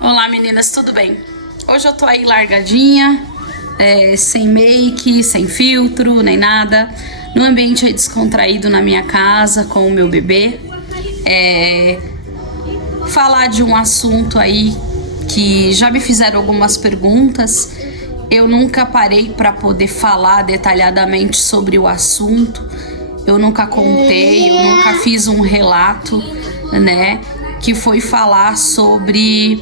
Olá meninas, tudo bem? Hoje eu tô aí largadinha, sem make, sem filtro, nem nada, num ambiente aí descontraído na minha casa com o meu bebê. Falar de um assunto aí que já me fizeram algumas perguntas. Eu nunca parei para poder falar detalhadamente sobre o assunto. Eu nunca contei, eu nunca fiz um relato, né? Que foi falar sobre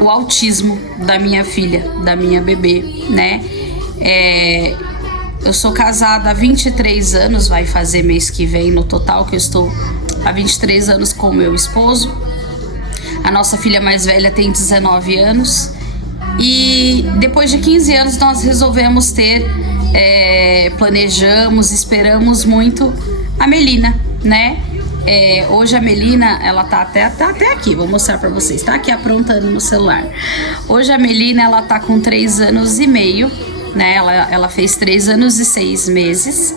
o autismo da minha filha, da minha bebê, né? Eu sou casada há 23 anos, vai fazer mês que vem no total, que eu estou há 23 anos com o meu esposo. A nossa filha mais velha tem 19 anos. E depois de 15 anos nós resolvemos ter, planejamos, esperamos muito a Melina, né? Hoje a Melina, ela tá até aqui, vou mostrar pra vocês, tá aqui aprontando no celular. Hoje a Melina, ela tá com 3 anos e meio, né? Ela fez 3 anos e 6 meses.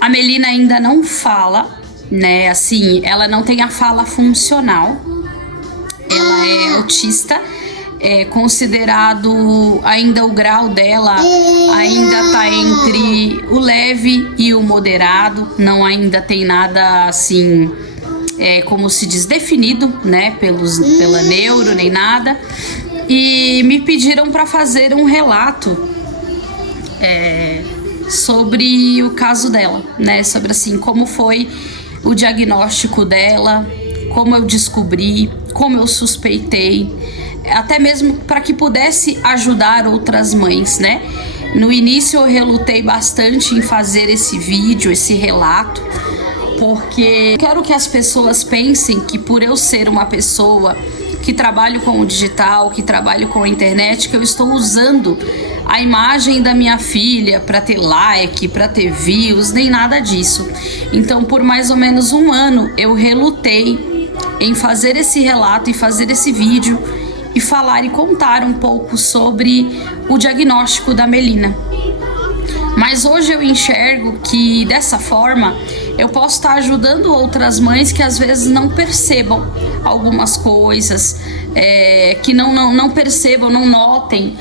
A Melina ainda não fala, né? Assim, ela não tem a fala funcional. Ela é autista. Considerado ainda o grau dela ainda tá entre o leve e o moderado, não ainda tem nada assim, como se diz, definido, né, pela neuro nem nada. E me pediram para fazer um relato sobre o caso dela, né, sobre assim como foi o diagnóstico dela, como eu descobri, como eu suspeitei, até mesmo para que pudesse ajudar outras mães, né? No início eu relutei bastante em fazer esse vídeo, esse relato, porque quero que as pessoas pensem que por eu ser uma pessoa que trabalho com o digital, que trabalho com a internet, que eu estou usando a imagem da minha filha para ter like, para ter views, nem nada disso. Então, por mais ou menos um ano, eu relutei em fazer esse relato e fazer esse vídeo e falar e contar um pouco sobre o diagnóstico da Melina. Mas hoje eu enxergo que dessa forma eu posso estar ajudando outras mães que às vezes não percebam algumas coisas, que não percebam, não notem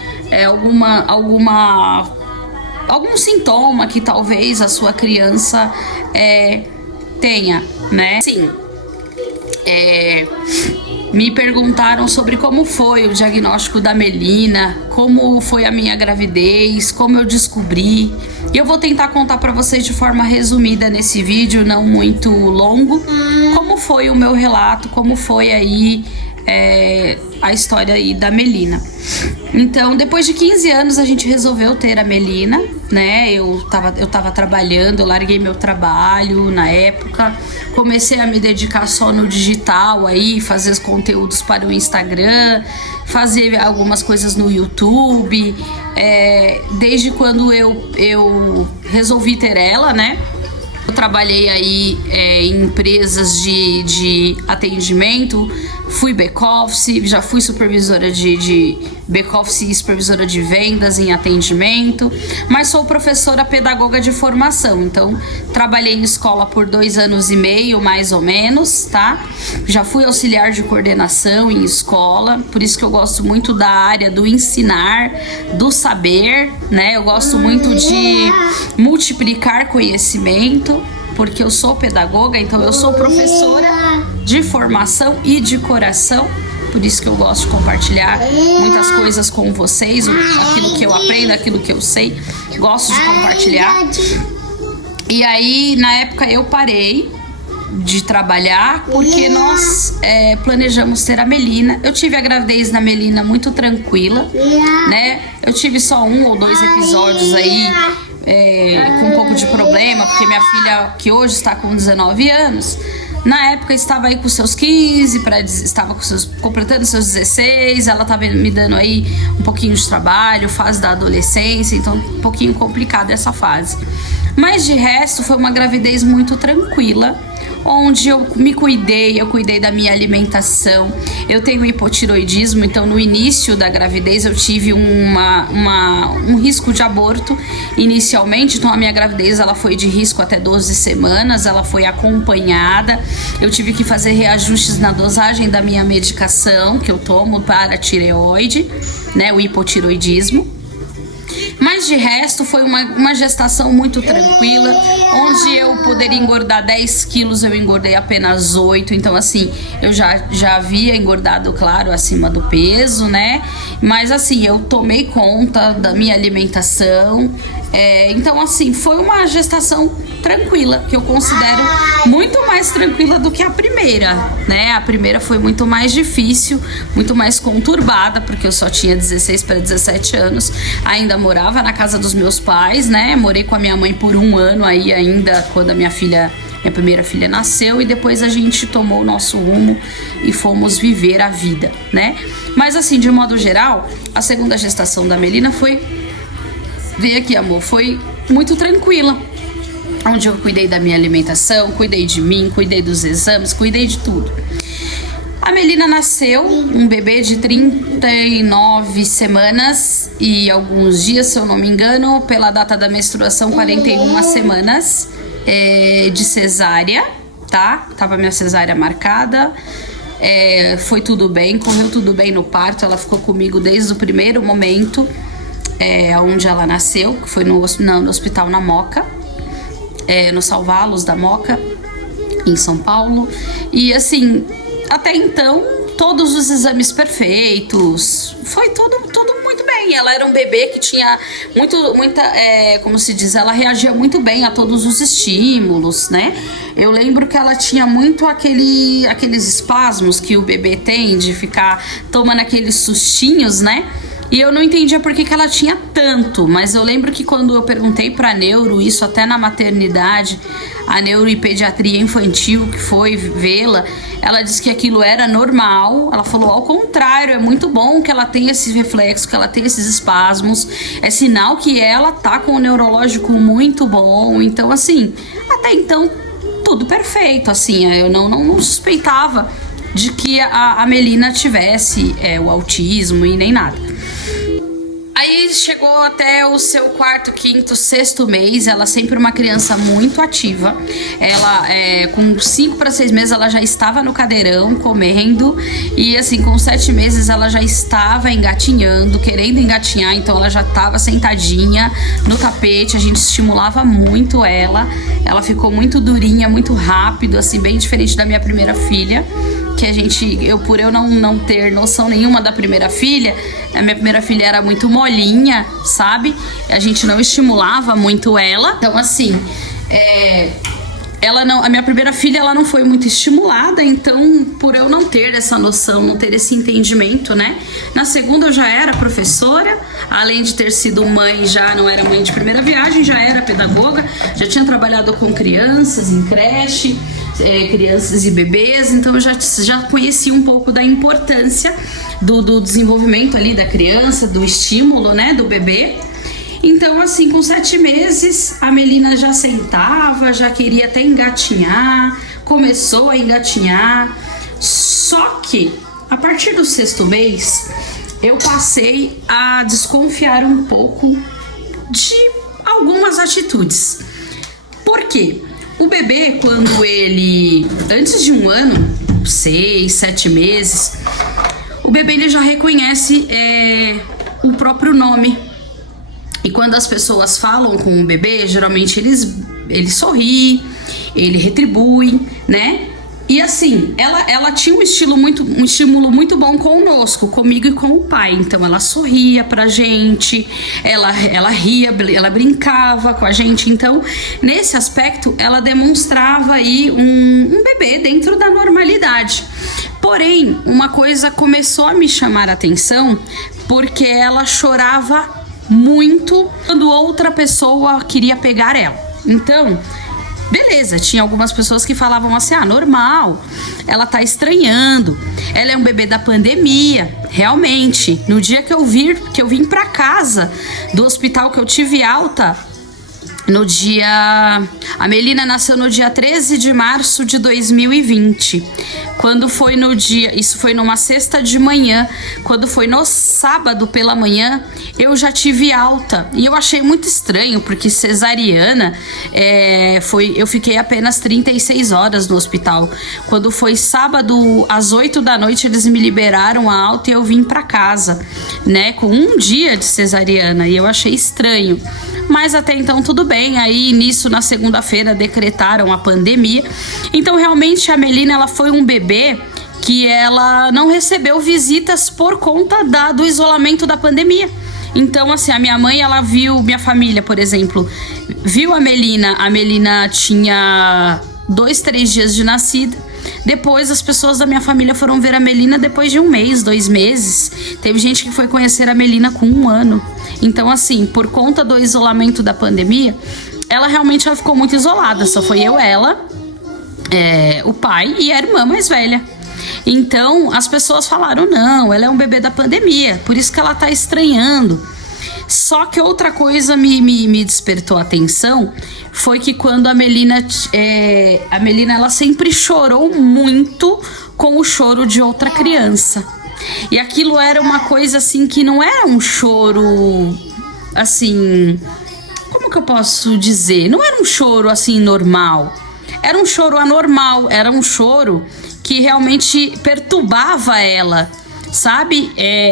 algum sintoma que talvez a sua criança tenha, né? Sim. Me perguntaram sobre como foi o diagnóstico da Melina, como foi a minha gravidez, como eu descobri. E eu vou tentar contar para vocês de forma resumida nesse vídeo, não muito longo, como foi o meu relato, como foi aí a história aí da Melina. Então, depois de 15 anos a gente resolveu ter a Melina, né? Eu tava trabalhando, eu larguei meu trabalho na época, comecei a me dedicar só no digital aí, fazer os conteúdos para o Instagram, fazer algumas coisas no YouTube, desde quando eu resolvi ter ela, né? Eu trabalhei aí em empresas de atendimento, fui back-office, já fui supervisora de back-office e supervisora de vendas em atendimento, mas sou professora pedagoga de formação, então trabalhei em escola por 2 anos e meio, mais ou menos, tá? Já fui auxiliar de coordenação em escola, por isso que eu gosto muito da área do ensinar, do saber, né? Eu gosto muito de multiplicar conhecimento, porque eu sou pedagoga, então eu sou professora de formação e de coração, por isso que eu gosto de compartilhar muitas coisas com vocês, aquilo que eu aprendo, aquilo que eu sei, gosto de compartilhar. E aí, na época, eu parei de trabalhar, porque nós planejamos ter a Melina. Eu tive a gravidez da Melina muito tranquila, né? Eu tive só 1 ou 2 episódios aí, com um pouco de problema, porque minha filha, que hoje está com 19 anos, na época estava aí com seus 15, estava completando seus 16, ela estava me dando aí um pouquinho de trabalho, fase da adolescência, então um pouquinho complicada essa fase. Mas de resto foi uma gravidez muito tranquila, onde eu me cuidei, eu cuidei da minha alimentação. Eu tenho hipotiroidismo, então no início da gravidez eu tive um risco de aborto inicialmente. Então a minha gravidez ela foi de risco até 12 semanas, ela foi acompanhada. Eu tive que fazer reajustes na dosagem da minha medicação que eu tomo para a tireoide, né, o hipotiroidismo. Mas de resto foi uma gestação muito tranquila, onde eu poderia engordar 10 quilos, eu engordei apenas 8. Então assim, eu já havia engordado, claro, acima do peso, né? Mas assim, eu tomei conta da minha alimentação. Então assim, foi uma gestação tranquila, que eu considero muito mais tranquila do que a primeira, né? A primeira foi muito mais difícil, muito mais conturbada, porque eu só tinha 16 para 17 anos, ainda morava na casa dos meus pais, né? Morei com a minha mãe por 1 ano aí ainda, quando a minha primeira filha nasceu, e depois a gente tomou o nosso rumo e fomos viver a vida, né? Mas assim, de modo geral, a segunda gestação da Melina foi, vem aqui amor, foi muito tranquila, onde eu cuidei da minha alimentação, cuidei de mim, cuidei dos exames, cuidei de tudo. A Melina nasceu, um bebê de 39 semanas e alguns dias, se eu não me engano, pela data da menstruação, 41 semanas de cesárea, tá? Tava minha cesárea marcada, foi tudo bem, correu tudo bem no parto, ela ficou comigo desde o primeiro momento, onde ela nasceu, que foi no hospital na Moca, no Salvalos da Moca, em São Paulo. E assim, até então, todos os exames perfeitos, foi tudo muito bem. Ela era um bebê que tinha como se diz, ela reagia muito bem a todos os estímulos, né? Eu lembro que ela tinha muito aqueles espasmos que o bebê tem, de ficar tomando aqueles sustinhos, né? E eu não entendia por que ela tinha tanto, mas eu lembro que quando eu perguntei pra neuro, isso até na maternidade, a neuro e pediatria infantil que foi vê-la, ela disse que aquilo era normal. Ela falou, ao contrário, é muito bom que ela tenha esse reflexo, que ela tenha esses espasmos, é sinal que ela tá com o neurológico muito bom. Então assim, até então tudo perfeito, assim, eu não suspeitava de que a Melina tivesse o autismo e nem nada. Aí chegou até o seu 4º, 5º, 6º mês, ela sempre uma criança muito ativa. Ela, com 5 para 6 meses, ela já estava no cadeirão, comendo. E assim, com 7 meses, ela já estava engatinhando, querendo engatinhar. Então ela já estava sentadinha no tapete, a gente estimulava muito ela. Ela ficou muito durinha, muito rápido, assim, bem diferente da minha primeira filha. Que por eu não ter noção nenhuma da primeira filha, a minha primeira filha era muito molinha, sabe? A gente não estimulava muito ela. Então, assim, a minha primeira filha, ela não foi muito estimulada, então, por eu não ter essa noção, não ter esse entendimento, né? Na segunda eu já era professora, além de ter sido mãe, já não era mãe de primeira viagem, já era pedagoga, já tinha trabalhado com crianças em creche, crianças e bebês, então eu já conheci um pouco da importância do desenvolvimento ali da criança, do estímulo, né, do bebê. Então, assim, com 7 meses, a Melina já sentava, já queria até engatinhar, começou a engatinhar. Só que, a partir do 6º mês, eu passei a desconfiar um pouco de algumas atitudes. Por quê? O bebê, quando ele, antes de 1 ano, 6, 7 meses, o bebê ele já reconhece o próprio nome. E quando as pessoas falam com o bebê, geralmente ele sorri, ele retribui, né? E assim, ela tinha um estímulo muito bom conosco, comigo e com o pai. Então ela sorria pra gente, ela ria, ela brincava com a gente. Então, nesse aspecto, ela demonstrava aí um bebê dentro da normalidade. Porém, uma coisa começou a me chamar a atenção, porque ela chorava muito quando outra pessoa queria pegar ela. Então, beleza, tinha algumas pessoas que falavam assim, normal, ela tá estranhando, ela é um bebê da pandemia. Realmente, no dia que eu vim pra casa do hospital, que eu tive alta, no dia... A Melina nasceu no dia 13 de março de 2020. Quando foi no dia... Isso foi numa sexta de manhã. Quando foi no sábado pela manhã, eu já tive alta. E eu achei muito estranho, porque cesariana, eu fiquei apenas 36 horas no hospital. Quando foi sábado, às 8 da noite, eles me liberaram a alta e eu vim pra casa, né? Com um dia de cesariana. E eu achei estranho. Mas até então tudo bem. Aí nisso, na segunda-feira, decretaram a pandemia. Então realmente a Melina, ela foi um bebê que ela não recebeu visitas por conta do isolamento da pandemia. Então assim, a minha mãe, ela viu, minha família, por exemplo, viu a Melina tinha 2, 3 dias de nascida. Depois as pessoas da minha família foram ver a Melina depois de 1 mês, 2 meses. Teve gente que foi conhecer a Melina com 1 ano. Então assim, por conta do isolamento da pandemia, ela realmente ficou muito isolada. Só foi eu, ela, o pai e a irmã mais velha. Então as pessoas falaram, não, ela é um bebê da pandemia, por isso que ela tá estranhando. Só que outra coisa me despertou a atenção foi que quando a Melina ela sempre chorou muito com o choro de outra criança. E aquilo era uma coisa assim que não era um choro assim, como que eu posso dizer? Não era um choro assim normal. Era um choro anormal, era um choro que realmente perturbava ela, sabe?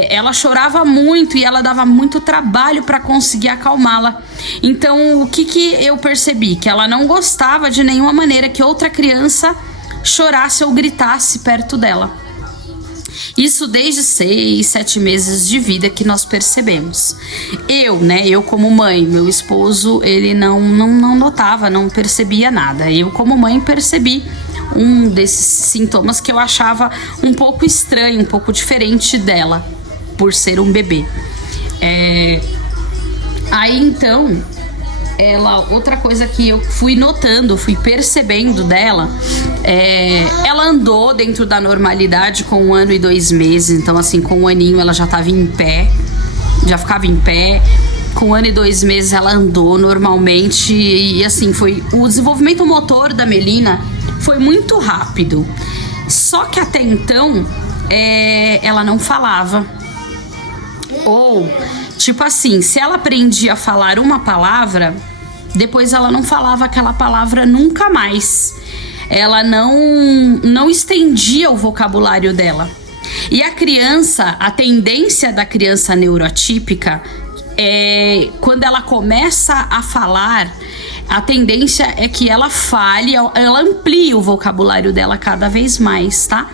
Ela chorava muito e ela dava muito trabalho para conseguir acalmá-la. Então, o que eu percebi? Que ela não gostava de nenhuma maneira que outra criança chorasse ou gritasse perto dela. Isso desde 6, 7 meses de vida que nós percebemos. Eu como mãe, meu esposo, ele não notava, não percebia nada. Eu como mãe percebi um desses sintomas que eu achava um pouco estranho, um pouco diferente dela, por ser um bebê. Aí então, outra coisa que eu fui notando, fui percebendo dela, ela andou dentro da normalidade com 1 ano e 2 meses. Então assim, com 1 aninho ela já estava em pé, já ficava em pé. Com 1 ano e 2 meses ela andou normalmente. E assim, o desenvolvimento motor da Melina foi muito rápido. Só que até então ela não falava. Ou, tipo assim, se ela aprendia a falar uma palavra, depois ela não falava aquela palavra nunca mais. Ela não estendia o vocabulário dela. E a criança, a tendência da criança neurotípica quando ela começa a falar, a tendência é que ela fale, ela amplie o vocabulário dela cada vez mais, tá?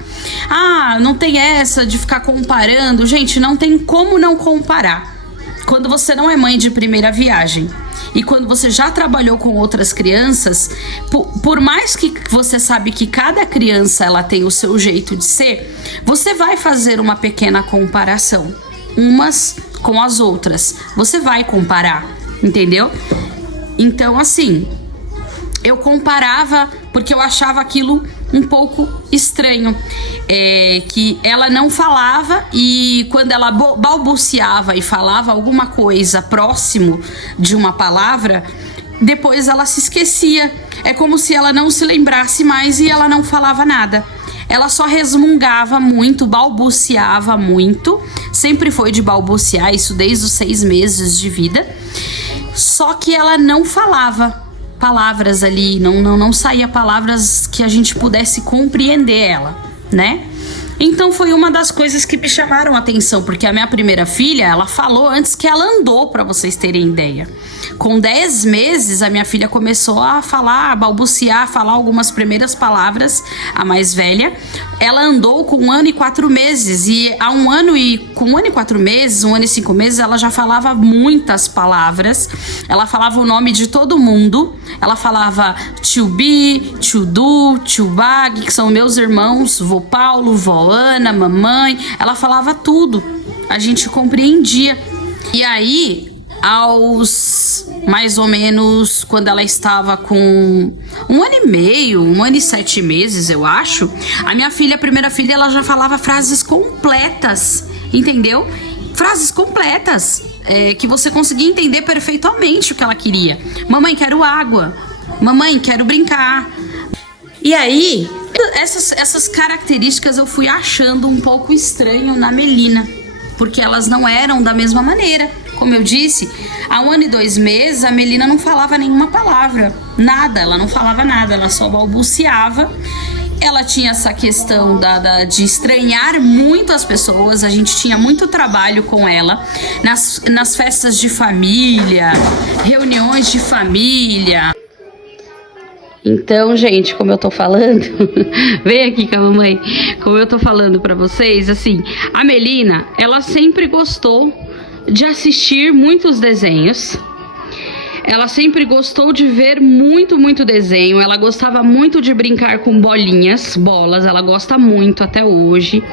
Não tem essa de ficar comparando. Gente, não tem como não comparar. Quando você não é mãe de primeira viagem e quando você já trabalhou com outras crianças, por mais que você sabe que cada criança ela tem o seu jeito de ser, você vai fazer uma pequena comparação, umas com as outras. Você vai comparar, entendeu? Então, assim, eu comparava porque eu achava aquilo um pouco estranho, que ela não falava, e quando ela balbuciava e falava alguma coisa próximo de uma palavra, depois ela se esquecia. É como se ela não se lembrasse mais e ela não falava nada. Ela só resmungava muito, balbuciava muito. Sempre foi de balbuciar, isso desde os 6 meses de vida. Só que ela não falava palavras ali, não saía palavras que a gente pudesse compreender ela, né? Então foi uma das coisas que me chamaram a atenção, porque a minha primeira filha, ela falou antes que ela andou, pra vocês terem ideia. Com 10 meses, a minha filha começou a falar, a balbuciar, a falar algumas primeiras palavras, a mais velha. Ela andou com 1 ano e 4 meses, e com 1 ano e 4 meses, 1 ano e 5 meses, ela já falava muitas palavras. Ela falava o nome de todo mundo. Ela falava tio Bi, tio Du, tio Bag, que são meus irmãos, vô Paulo, vó Ana, mamãe. Ela falava tudo, a gente compreendia. E aí, aos mais ou menos, quando ela estava com 1 ano e meio, 1 ano e 7 meses, eu acho, a minha filha, a primeira filha, ela já falava frases completas, entendeu? Frases completas. que você conseguia entender perfeitamente o que ela queria. Mamãe, quero água. Mamãe, quero brincar. E aí, essas características eu fui achando um pouco estranho na Melina, porque elas não eram da mesma maneira. Como eu disse, há 1 ano e 2 meses a Melina não falava nenhuma palavra, nada, ela não falava nada, ela só balbuciava. Ela tinha essa questão de estranhar muito as pessoas, a gente tinha muito trabalho com ela nas festas de família, reuniões de família. Então, gente, como eu tô falando, vem aqui com a mamãe, como eu tô falando pra vocês, assim, a Melina, ela sempre gostou de assistir muitos desenhos. Ela sempre gostou de ver muito desenho. Ela gostava muito de brincar com bolas. Ela gosta muito até hoje.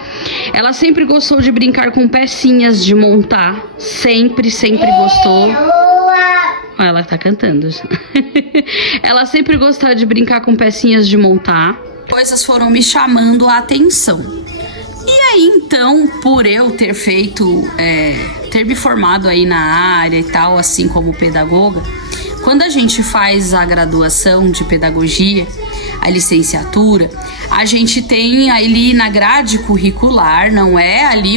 Ela sempre gostou de brincar com pecinhas de montar. Sempre gostou. Ela tá cantando. Ela sempre gostava de brincar com pecinhas de montar. Coisas foram me chamando a atenção. E aí, então, por eu ter ter me formado aí na área e tal, assim como pedagoga, quando a gente faz a graduação de pedagogia, a licenciatura, a gente tem ali na grade curricular, não é ali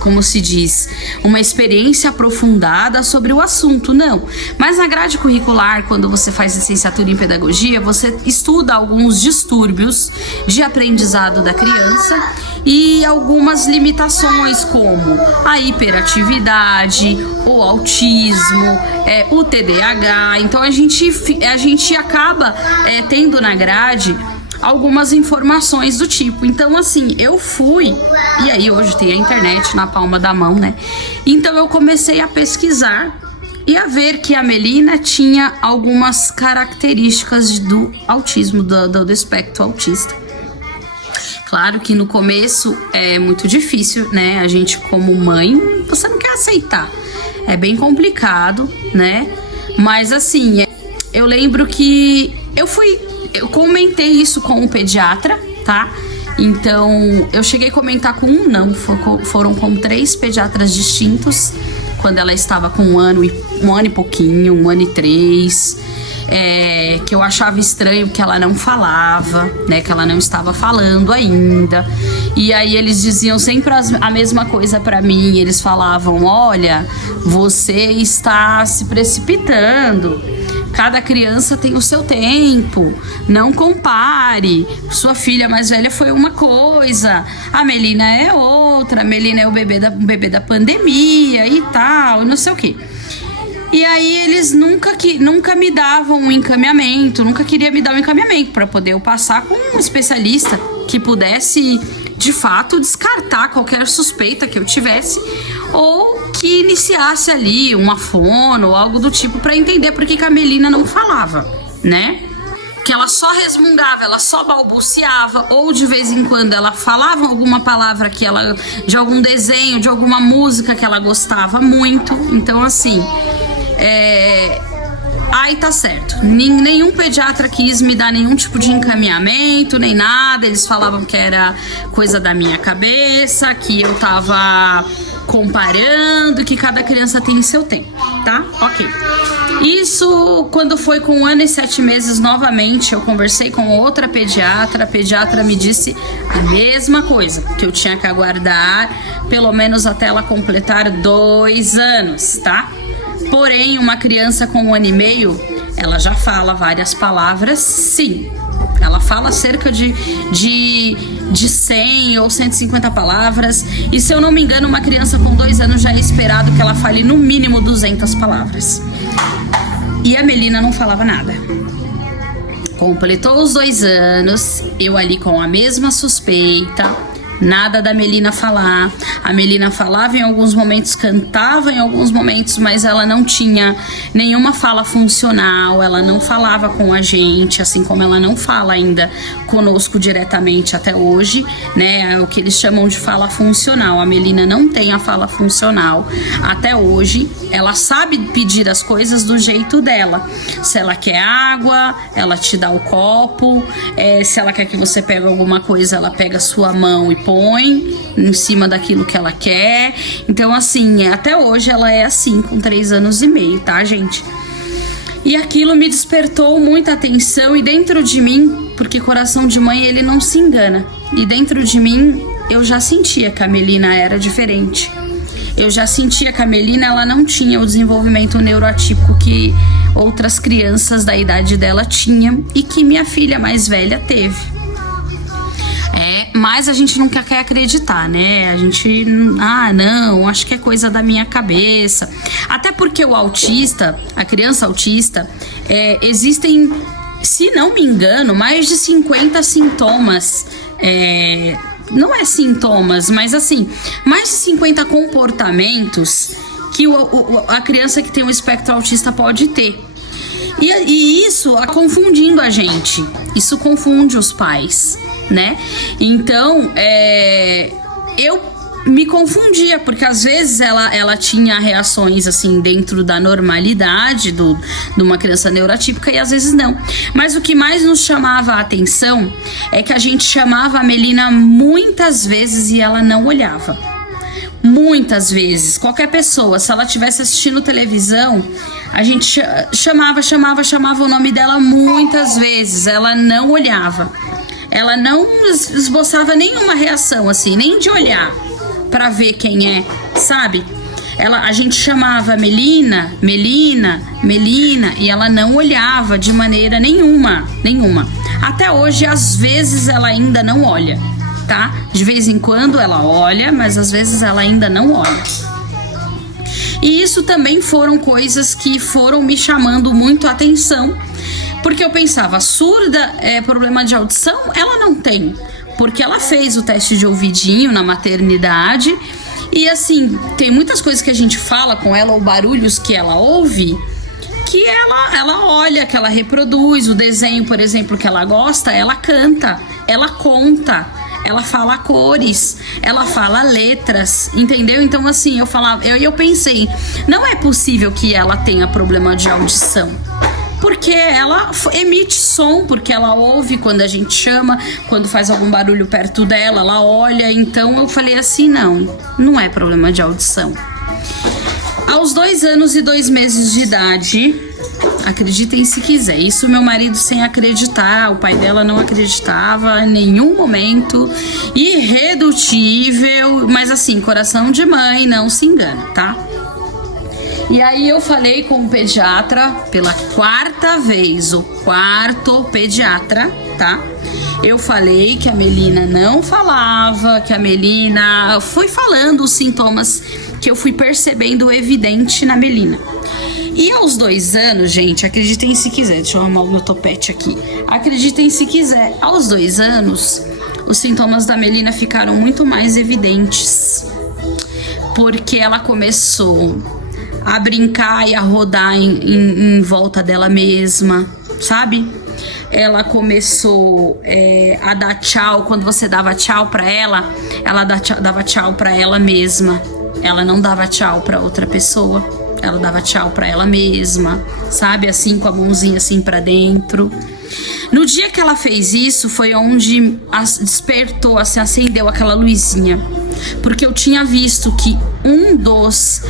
como se diz, uma experiência aprofundada sobre o assunto, não. Mas na grade curricular, quando você faz licenciatura em pedagogia, você estuda alguns distúrbios de aprendizado da criança e algumas limitações como a hiperatividade, o autismo, o TDAH. Então a gente acaba tendo na grade algumas informações do tipo. Então, assim, eu fui, e aí hoje tem a internet na palma da mão, né? Então eu comecei a pesquisar e a ver que a Melina tinha algumas características do autismo, do espectro autista. Claro que no começo é muito difícil, né? A gente, como mãe, você não quer aceitar. É bem complicado, né? Mas assim, eu lembro que eu comentei isso com um pediatra, tá? Então, eu cheguei a comentar com foram com 3 pediatras distintos, quando ela estava com 1 ano e pouquinho, 1 ano e 3, que eu achava estranho que ela não falava, né? Que ela não estava falando ainda. E aí eles diziam sempre a mesma coisa pra mim, eles falavam: olha, você está se precipitando. Cada criança tem o seu tempo, não compare. Sua filha mais velha foi uma coisa, a Melina é outra, a Melina é o bebê da pandemia e tal, não sei o quê. E aí eles nunca me davam um encaminhamento, nunca queria me dar um encaminhamento para poder eu passar com um especialista que pudesse, de fato, descartar qualquer suspeita que eu tivesse ou que iniciasse ali uma fono ou algo do tipo para entender por que a Melina não falava, né? Que ela só resmungava, ela só balbuciava, ou de vez em quando ela falava alguma palavra de algum desenho, de alguma música que ela gostava muito. Então, assim, aí tá certo. Nenhum pediatra quis me dar nenhum tipo de encaminhamento, nem nada. Eles falavam que era coisa da minha cabeça, que eu tava comparando, que cada criança tem seu tempo, tá? Ok. Isso, quando foi com 1 ano e 7 meses, novamente, eu conversei com outra pediatra. A pediatra me disse a mesma coisa, que eu tinha que aguardar pelo menos até ela completar 2 anos, tá? Porém, uma criança com 1 ano e meio, ela já fala várias palavras, sim. Ela fala cerca de 100 ou 150 palavras. E se eu não me engano, uma criança com 2 anos já é esperado que ela fale no mínimo 200 palavras. E a Melina não falava nada. Completou os 2 anos, eu ali com a mesma suspeita. Nada da Melina falar. A Melina falava em alguns momentos, cantava em alguns momentos, mas ela não tinha nenhuma fala funcional, ela não falava com a gente, assim como ela não fala ainda conosco diretamente até hoje, né? É o que eles chamam de fala funcional. A Melina não tem a fala funcional até hoje. Ela sabe pedir as coisas do jeito dela. Se ela quer água, ela te dá o copo. Se ela quer que você pegue alguma coisa, ela pega a sua mão e põe em cima daquilo que ela quer. Então, assim, até hoje ela é assim, com 3 anos e meio, tá, gente? E aquilo me despertou muita atenção e dentro de mim, porque coração de mãe, ele não se engana. E dentro de mim, eu já sentia que a Melina era diferente. Eu já sentia que a Melina, ela não tinha o desenvolvimento neuroatípico que outras crianças da idade dela tinham e que minha filha mais velha teve. Mas a gente nunca quer acreditar, né? A gente, não, acho que é coisa da minha cabeça. Até porque o autista, a criança autista, existem, se não me engano, mais de 50 sintomas. Não é sintomas, mas assim, mais de 50 comportamentos que a criança que tem um espectro autista pode ter. E isso confundindo a gente. Isso confunde os pais, né? Então, eu me confundia, porque às vezes ela tinha reações assim dentro da normalidade de uma criança neuroatípica e às vezes não. Mas o que mais nos chamava a atenção é que a gente chamava a Melina muitas vezes e ela não olhava. Muitas vezes. Qualquer pessoa, se ela estivesse assistindo televisão, a gente chamava o nome dela muitas vezes. Ela não olhava. Ela não esboçava nenhuma reação, assim, nem de olhar pra ver quem é, sabe? A gente chamava Melina, e ela não olhava de maneira nenhuma. Até hoje, às vezes, ela ainda não olha, tá? De vez em quando ela olha, mas às vezes ela ainda não olha. E isso também foram coisas que foram me chamando muito a atenção, porque eu pensava, surda é problema de audição? Ela não tem, porque ela fez o teste de ouvidinho na maternidade e assim, tem muitas coisas que a gente fala com ela ou barulhos que ela ouve, que ela olha, que ela reproduz. O desenho, por exemplo, que ela gosta, ela canta, ela conta, ela fala cores, ela fala letras, entendeu? Então assim, eu pensei, não é possível que ela tenha problema de audição, porque ela emite som, porque ela ouve quando a gente chama, quando faz algum barulho perto dela, ela olha. Então eu falei assim, não é problema de audição. Aos 2 anos e 2 meses de idade, acreditem se quiser, isso meu marido sem acreditar, o pai dela não acreditava em nenhum momento, irredutível, mas assim, coração de mãe, não se engana, tá? E aí eu falei com o pediatra pela 4ª vez, o 4º pediatra, tá? Eu falei que a Melina não falava, que a Melina... Fui falando os sintomas que eu fui percebendo evidente na Melina. E aos 2 anos, gente, acreditem se quiser, deixa eu arrumar o meu topete aqui. Acreditem se quiser, aos 2 anos, os sintomas da Melina ficaram muito mais evidentes. Porque ela começou a brincar e a rodar em volta dela mesma, sabe? Ela começou a dar tchau. Quando você dava tchau pra ela dava tchau pra ela mesma. Ela não dava tchau pra outra pessoa, ela dava tchau pra ela mesma, sabe? Assim, com a mãozinha assim pra dentro. No dia que ela fez isso, foi onde despertou, assim, acendeu aquela luzinha. Porque eu tinha visto que um dos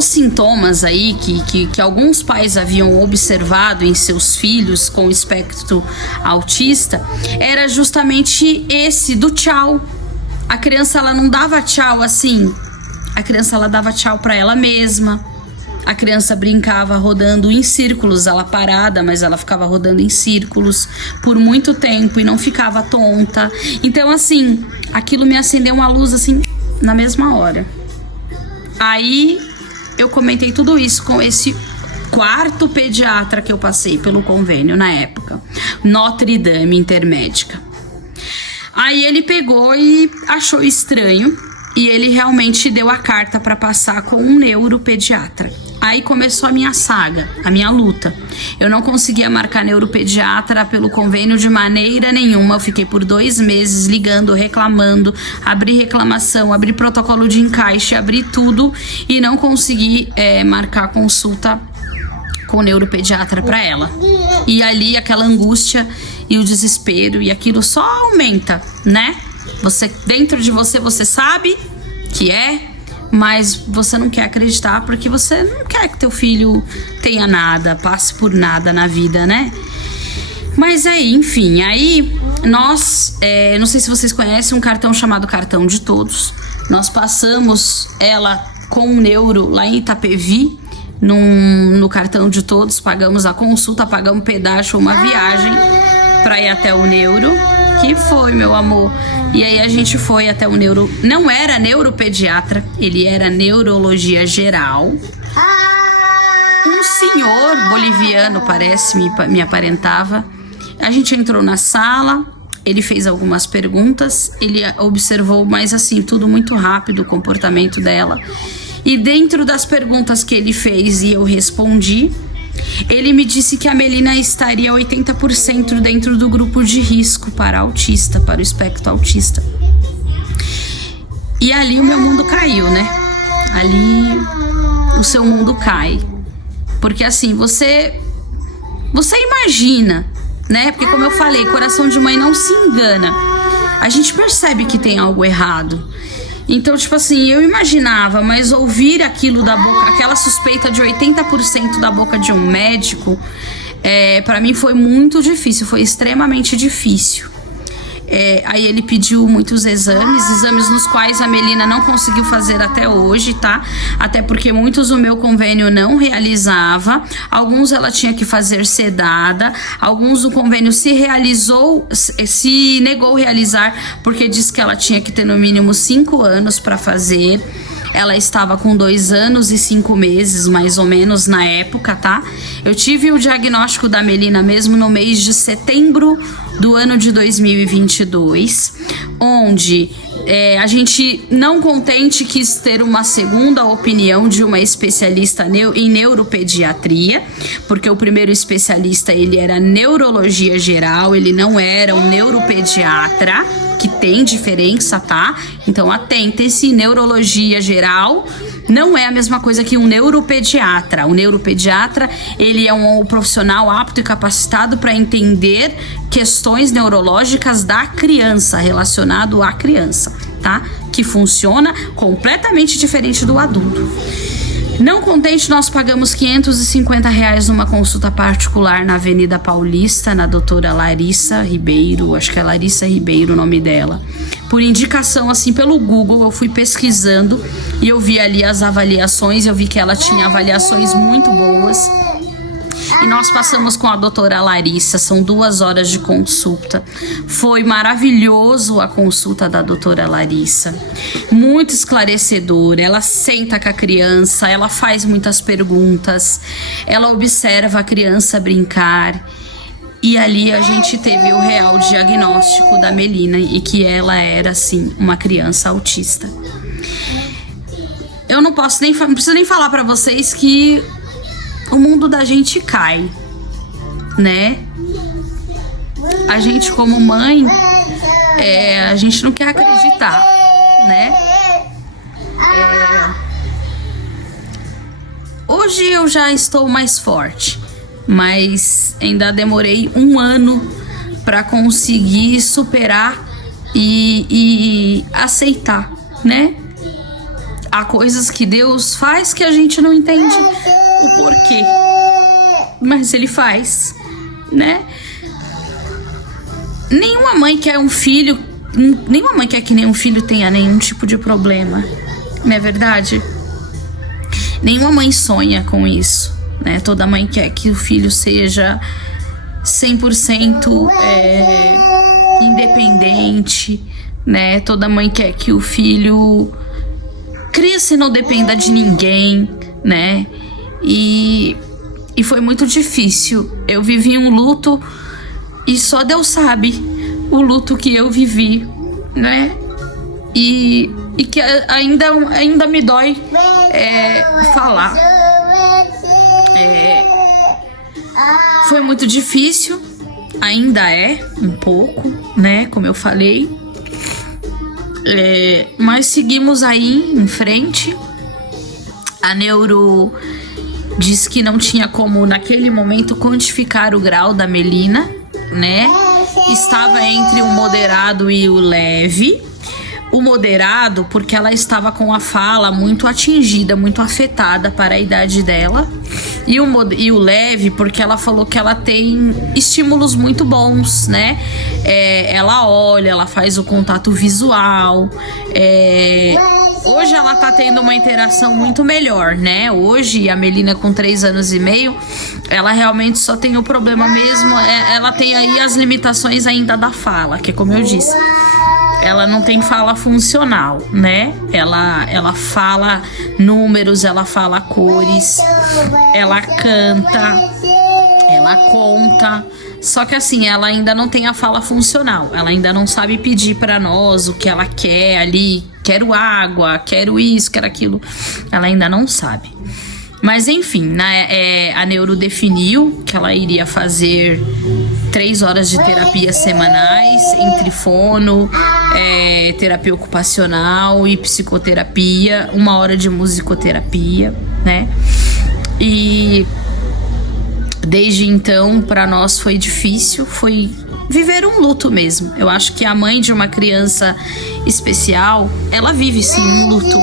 sintomas aí que alguns pais haviam observado em seus filhos com espectro autista era justamente esse do tchau. A criança, ela não dava tchau assim. A criança, ela dava tchau pra ela mesma. A criança brincava rodando em círculos, ela parada, mas ela ficava rodando em círculos por muito tempo e não ficava tonta. Então, assim, aquilo me acendeu uma luz, assim, na mesma hora. Aí, eu comentei tudo isso com esse 4º pediatra que eu passei pelo convênio na época, Notre Dame Intermédica. Aí ele pegou e achou estranho e ele realmente deu a carta para passar com um neuropediatra. Aí começou a minha saga, a minha luta. Eu não conseguia marcar neuropediatra pelo convênio de maneira nenhuma. Eu fiquei por 2 meses ligando, reclamando, abri reclamação, abri protocolo de encaixe, abri tudo e não consegui marcar consulta com o neuropediatra para ela. E ali aquela angústia e o desespero, e aquilo só aumenta, né? Você, dentro de você, você sabe que mas você não quer acreditar porque você não quer que teu filho tenha nada, passe por nada na vida, né? Mas aí, enfim, aí nós, não sei se vocês conhecem um cartão chamado Cartão de Todos. Nós passamos ela com um neuro lá em Itapevi, no Cartão de Todos, pagamos a consulta, pagamos pedágio, uma viagem pra ir até o neuro, que foi, meu amor. E aí a gente foi até o neuro, não era neuropediatra, ele era neurologia geral. Um senhor boliviano, parece, me aparentava. A gente entrou na sala, ele fez algumas perguntas, ele observou, mas assim, tudo muito rápido, o comportamento dela. E dentro das perguntas que ele fez e eu respondi, ele me disse que a Melina estaria 80% dentro do grupo de risco para autista, para o espectro autista. E ali o meu mundo caiu, né? Ali o seu mundo cai. Porque assim, você imagina, né? Porque como eu falei, coração de mãe não se engana. A gente percebe que tem algo errado. Então, tipo assim, eu imaginava, mas ouvir aquilo da boca, aquela suspeita de 80% da boca de um médico, pra mim foi muito difícil, foi extremamente difícil. Aí ele pediu muitos exames nos quais a Melina não conseguiu fazer até hoje, tá? Até porque muitos o meu convênio não realizava, alguns ela tinha que fazer sedada, alguns o convênio se negou a realizar porque disse que ela tinha que ter no mínimo 5 anos para fazer. Ela estava com 2 anos e 5 meses, mais ou menos, na época, tá? Eu tive o diagnóstico da Melina mesmo no mês de setembro do ano de 2022, onde a gente, não contente, quis ter uma segunda opinião de uma especialista em neuropediatria, porque o primeiro especialista, ele era neurologia geral, ele não era um neuropediatra, que tem diferença, tá? Então atentem-se, neurologia geral não é a mesma coisa que um neuropediatra. O neuropediatra, ele é um profissional apto e capacitado para entender questões neurológicas da criança, relacionado à criança, tá? Que funciona completamente diferente do adulto. Não contente, nós pagamos R$550 numa consulta particular na Avenida Paulista, na doutora Larissa Ribeiro, acho que é Larissa Ribeiro o nome dela. Por indicação, assim, pelo Google, eu fui pesquisando e eu vi ali as avaliações, eu vi que ela tinha avaliações muito boas. E nós passamos com a doutora Larissa, são 2 horas de consulta. Foi maravilhoso a consulta da doutora Larissa, muito esclarecedora. Ela senta com a criança, ela faz muitas perguntas, ela observa a criança brincar. E ali a gente teve o real diagnóstico da Melina e que ela era, assim, uma criança autista. Eu não preciso nem falar pra vocês que o mundo da gente cai, né? A gente como mãe, a gente não quer acreditar, né? Hoje eu já estou mais forte, mas ainda demorei 1 ano para conseguir superar e aceitar, né? Há coisas que Deus faz que a gente não entende o porquê, mas ele faz, né? Nenhuma mãe quer que nenhum filho tenha nenhum tipo de problema, não é verdade? Nenhuma mãe sonha com isso, né? Toda mãe quer que o filho seja 100% independente, né? Toda mãe quer que o filho cresça e não dependa de ninguém, né? E foi muito difícil. Eu vivi um luto e só Deus sabe o luto que eu vivi, né? E que ainda me dói falar. Foi muito difícil, ainda é um pouco, né? Como eu falei. Mas seguimos aí em frente. A neuro disse que não tinha como naquele momento quantificar o grau da Melina, né? estava entre o moderado e o leve. O moderado, porque ela estava com a fala muito atingida, muito afetada para a idade dela. E o leve, porque ela falou que ela tem estímulos muito bons, né? Ela olha, ela faz o contato visual. Hoje ela tá tendo uma interação muito melhor, né? Hoje, a Melina com 3 anos e meio, ela realmente só tem o problema mesmo. Ela tem aí as limitações ainda da fala, que é como eu disse. Ela não tem fala funcional, né? Ela fala números, ela fala cores, ela canta, ela conta. Só que assim, ela ainda não tem a fala funcional. Ela ainda não sabe pedir pra nós o que ela quer ali. Quero água, quero isso, quero aquilo. Ela ainda não sabe. Mas enfim, né, a neuro definiu que ela iria fazer 3 horas de terapia semanais, entre fono, terapia ocupacional e psicoterapia, 1 hora de musicoterapia, né? E desde então, para nós foi difícil, foi viver um luto mesmo. Eu acho que a mãe de uma criança especial, ela vive sim um luto.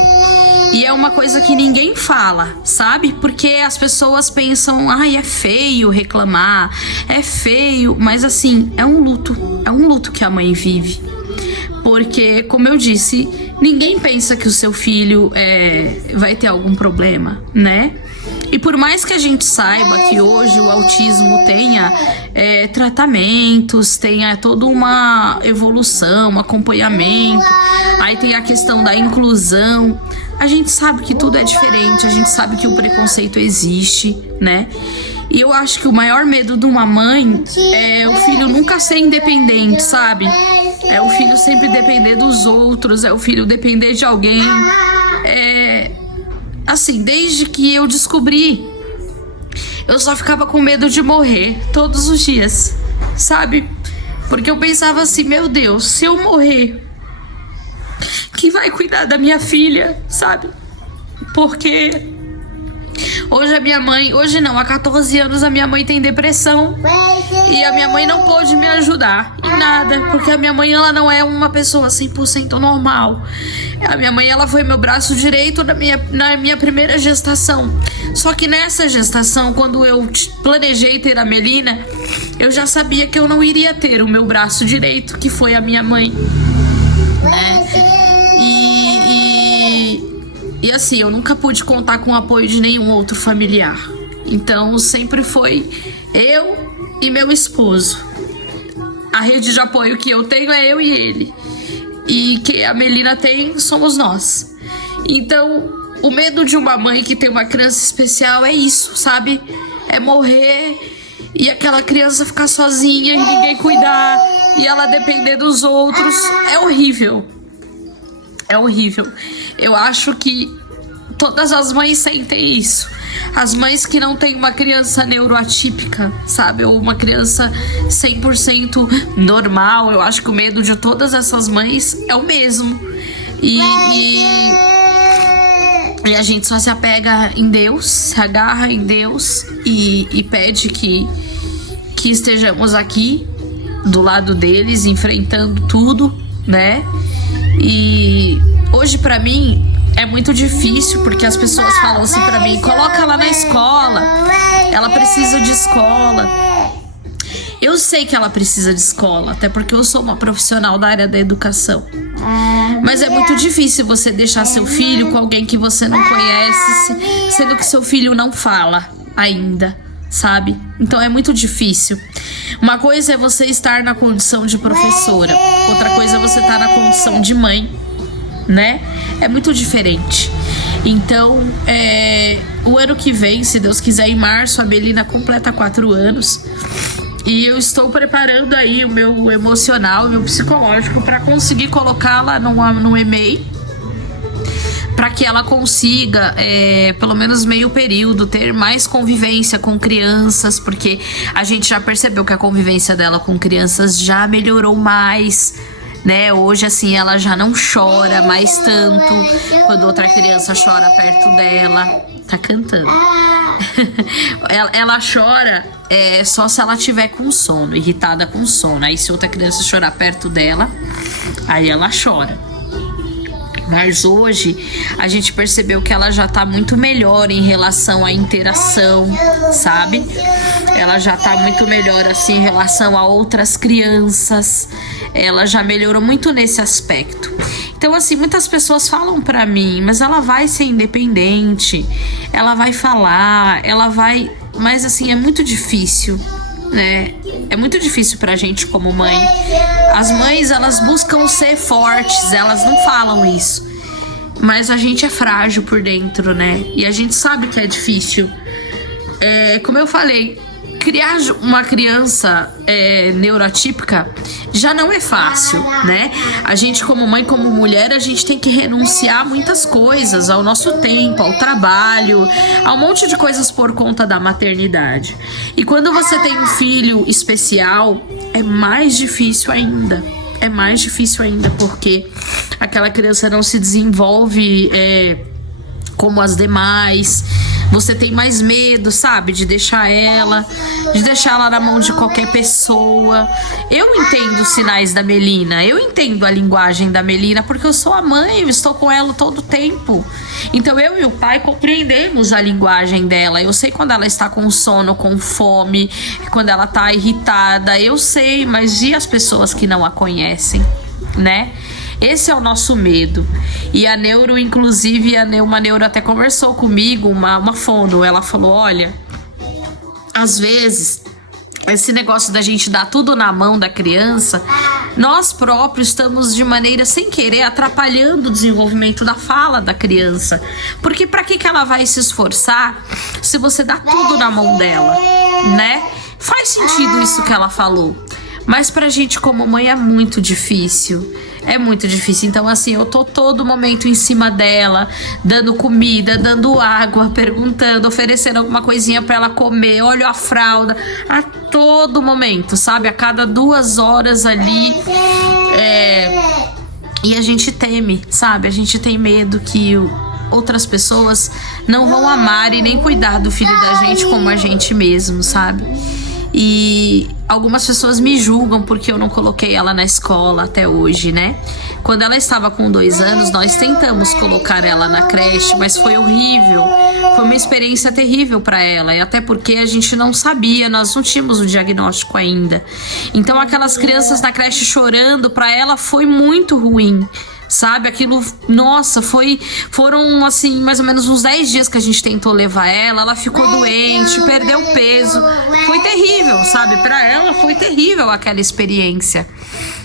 E é uma coisa que ninguém fala, sabe? Porque as pessoas pensam, ai, é feio reclamar, é feio, mas assim, é um luto que a mãe vive. Porque, como eu disse, ninguém pensa que o seu filho vai ter algum problema, né? E por mais que a gente saiba que hoje o autismo tenha tratamentos, tenha toda uma evolução, um acompanhamento, aí tem a questão da inclusão, a gente sabe que tudo é diferente, a gente sabe que o preconceito existe, né? E eu acho que o maior medo de uma mãe é o filho nunca ser independente, sabe? É o filho sempre depender dos outros, é o filho depender de alguém. Assim, desde que eu descobri, eu só ficava com medo de morrer todos os dias, sabe? Porque eu pensava assim, meu Deus, se eu morrer, quem vai cuidar da minha filha, sabe? Porque hoje a minha mãe, hoje não, há 14 anos a minha mãe tem depressão e a minha mãe não pôde me ajudar em nada, porque a minha mãe, ela não é uma pessoa 100% normal. A minha mãe, ela foi meu braço direito na minha primeira gestação. Só que nessa gestação, quando eu planejei ter a Melina, eu já sabia que eu não iria ter o meu braço direito, que foi a minha mãe, né? E assim, eu nunca pude contar com o apoio de nenhum outro familiar. Então, sempre foi eu e meu esposo. A rede de apoio que eu tenho é eu e ele. E que a Melina tem, somos nós. Então, o medo de uma mãe que tem uma criança especial é isso, sabe? É morrer e aquela criança ficar sozinha e ninguém cuidar. E ela depender dos outros. É horrível. É horrível. Eu acho que todas as mães sentem isso. As mães que não têm uma criança neuroatípica, sabe? Ou uma criança 100% normal. Eu acho que o medo de todas essas mães é o mesmo. E a gente só se apega em Deus, se agarra em Deus e pede que estejamos aqui do lado deles, enfrentando tudo, né? E hoje pra mim é muito difícil, porque as pessoas falam assim pra mim, coloca ela na escola, ela precisa de escola. Eu sei que ela precisa de escola, até porque eu sou uma profissional da área da educação. Mas é muito difícil você deixar seu filho com alguém que você não conhece, sendo que seu filho não fala ainda, sabe? Então é muito difícil. Uma coisa é você estar na condição de professora, outra coisa é você estar na condição de mãe, né? É muito diferente. Então, o ano que vem, se Deus quiser, em março, a Melina completa 4 anos. E eu estou preparando aí o meu emocional, o meu psicológico para conseguir colocá-la no EMEI, para que ela consiga, pelo menos meio período, ter mais convivência com crianças, porque a gente já percebeu que a convivência dela com crianças já melhorou mais, né? Hoje, assim, ela já não chora mais tanto quando outra criança chora perto dela. Tá cantando. ela chora só se ela tiver com sono, irritada com sono. Aí se outra criança chorar perto dela, aí ela chora. Mas hoje a gente percebeu que ela já tá muito melhor em relação à interação, sabe? Ela já tá muito melhor assim em relação a outras crianças. Ela já melhorou muito nesse aspecto. Então assim, muitas pessoas falam pra mim, mas ela vai ser independente, ela vai falar, ela vai... Mas assim, é muito difícil, né? É muito difícil pra gente como mãe. As mães, elas buscam ser fortes, elas não falam isso. Mas a gente é frágil por dentro, né? E a gente sabe que é difícil. Como eu falei, criar uma criança neurotípica já não é fácil, né? A gente como mãe, como mulher, a gente tem que renunciar a muitas coisas, ao nosso tempo, ao trabalho, a um monte de coisas por conta da maternidade. E quando você tem um filho especial, é mais difícil ainda. É mais difícil ainda porque aquela criança não se desenvolve como as demais. Você tem mais medo, sabe? De deixar ela na mão de qualquer pessoa. Eu entendo os sinais da Melina, eu entendo a linguagem da Melina, porque eu sou a mãe, eu estou com ela todo o tempo. Então eu e o pai compreendemos a linguagem dela. Eu sei quando ela está com sono, com fome, quando ela está irritada. Eu sei, mas e as pessoas que não a conhecem, né? Esse é o nosso medo. E a neuro, inclusive, uma neuro até conversou comigo, uma fono. Ela falou, olha, às vezes, esse negócio da gente dar tudo na mão da criança, nós próprios estamos, de maneira sem querer, atrapalhando o desenvolvimento da fala da criança. Porque pra que ela vai se esforçar se você dá tudo na mão dela, né? Faz sentido isso que ela falou. Mas pra gente como mãe é muito difícil. É muito difícil. Então assim, eu tô todo momento em cima dela, dando comida, dando água, perguntando, oferecendo alguma coisinha pra ela comer, olho a fralda, a todo momento, sabe? A cada 2 horas ali. E a gente teme, sabe? A gente tem medo que outras pessoas não vão amar e nem cuidar do filho da gente como a gente mesmo, sabe? E algumas pessoas me julgam porque eu não coloquei ela na escola até hoje, né? Quando ela estava com 2 anos, nós tentamos colocar ela na creche, mas foi horrível. Foi uma experiência terrível para ela. E até porque a gente não sabia, nós não tínhamos o diagnóstico ainda. Então aquelas crianças na creche chorando, para ela foi muito ruim. Sabe, aquilo, nossa, foram assim, mais ou menos uns 10 dias que a gente tentou levar ela ficou doente, perdeu peso, foi terrível, sabe, pra ela foi terrível aquela experiência.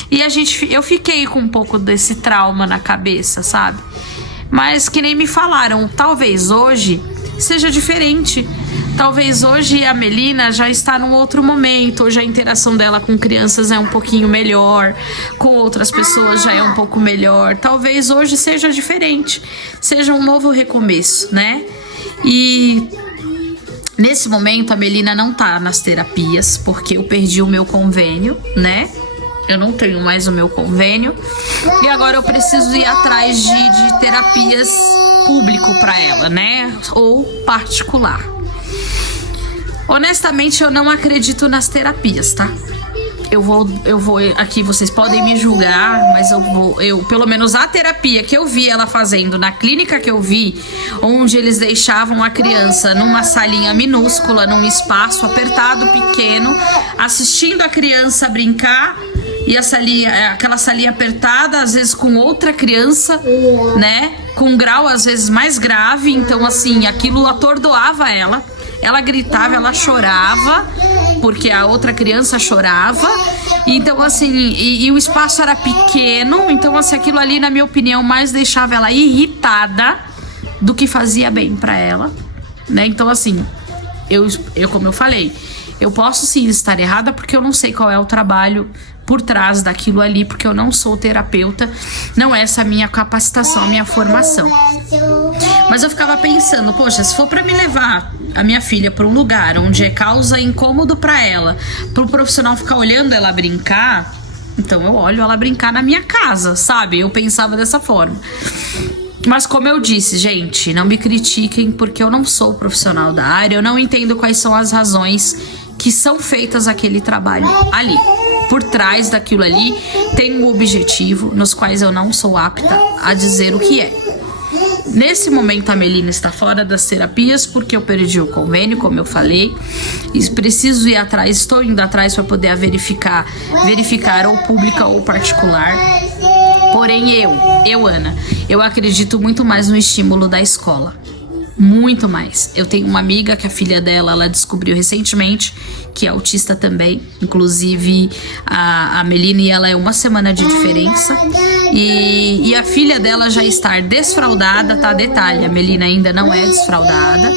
E eu fiquei com um pouco desse trauma na cabeça, sabe, mas que nem me falaram, talvez hoje seja diferente. Talvez hoje a Melina já está num outro momento. Hoje a interação dela com crianças é um pouquinho melhor, com outras pessoas já é um pouco melhor. Talvez hoje seja diferente, seja um novo recomeço, né? E nesse momento a Melina não tá nas terapias, porque eu perdi o meu convênio, né? Eu não tenho mais o meu convênio. E agora eu preciso ir atrás de terapias público para ela, né? Ou particular. Honestamente, eu não acredito nas terapias, tá? Eu vou aqui, vocês podem me julgar, mas pelo menos a terapia que eu vi ela fazendo na clínica que eu vi, onde eles deixavam a criança numa salinha minúscula, num espaço apertado, pequeno, assistindo a criança brincar, e aquela salinha apertada, às vezes com outra criança, né? Com um grau às vezes mais grave, então assim, aquilo atordoava ela. Ela gritava, ela chorava, porque a outra criança chorava. Então, assim, e o espaço era pequeno. Então, assim, aquilo ali, na minha opinião, mais deixava ela irritada do que fazia bem pra ela, né? Então, assim, eu como eu falei, eu posso sim estar errada porque eu não sei qual é o trabalho por trás daquilo ali, porque eu não sou terapeuta, não é essa a minha capacitação, a minha formação. Mas eu ficava pensando, poxa, se for pra me levar a minha filha pra um lugar onde causa incômodo pra ela, pro profissional ficar olhando ela brincar, então eu olho ela brincar na minha casa, sabe? Eu pensava dessa forma. Mas como eu disse, gente, não me critiquem porque eu não sou profissional da área, eu não entendo quais são as razões que são feitas aquele trabalho ali. Por trás daquilo ali tem um objetivo nos quais eu não sou apta a dizer o que é. Nesse momento a Melina está fora das terapias porque eu perdi o convênio, como eu falei, e preciso ir atrás, estou indo atrás para poder verificar ou pública ou particular. Porém eu, Ana, eu acredito muito mais no estímulo da escola. Muito mais. Eu tenho uma amiga que a filha dela, ela descobriu recentemente que é autista também. Inclusive, a Melina e ela é 1 semana de diferença. E a filha dela já está desfraldada, tá? Detalhe, a Melina ainda não é desfraldada.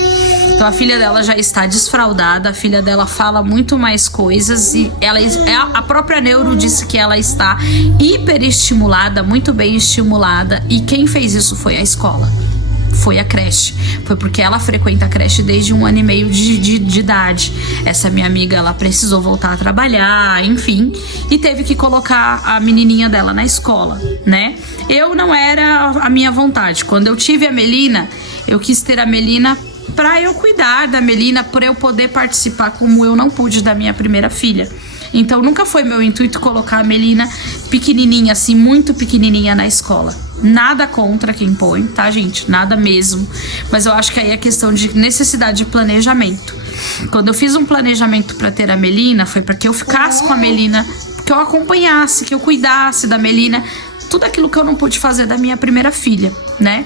Então, a filha dela já está desfraldada. A filha dela fala muito mais coisas. E a própria neuro disse que ela está hiperestimulada, muito bem estimulada. E quem fez isso foi a escola. Foi a creche, foi porque ela frequenta a creche desde 1 ano e meio de idade. Essa minha amiga, ela precisou voltar a trabalhar, enfim, e teve que colocar a menininha dela na escola, né? Eu não era a minha vontade. Quando eu tive a Melina, eu quis ter a Melina para eu cuidar da Melina, para eu poder participar como eu não pude da minha primeira filha. Então nunca foi meu intuito colocar a Melina pequenininha, assim, muito pequenininha na escola. Nada contra quem põe, tá, gente? Nada mesmo. Mas eu acho que aí é questão de necessidade de planejamento. Quando eu fiz um planejamento para ter a Melina, foi para que eu ficasse com a Melina, que eu acompanhasse, que eu cuidasse da Melina, tudo aquilo que eu não pude fazer da minha primeira filha, né?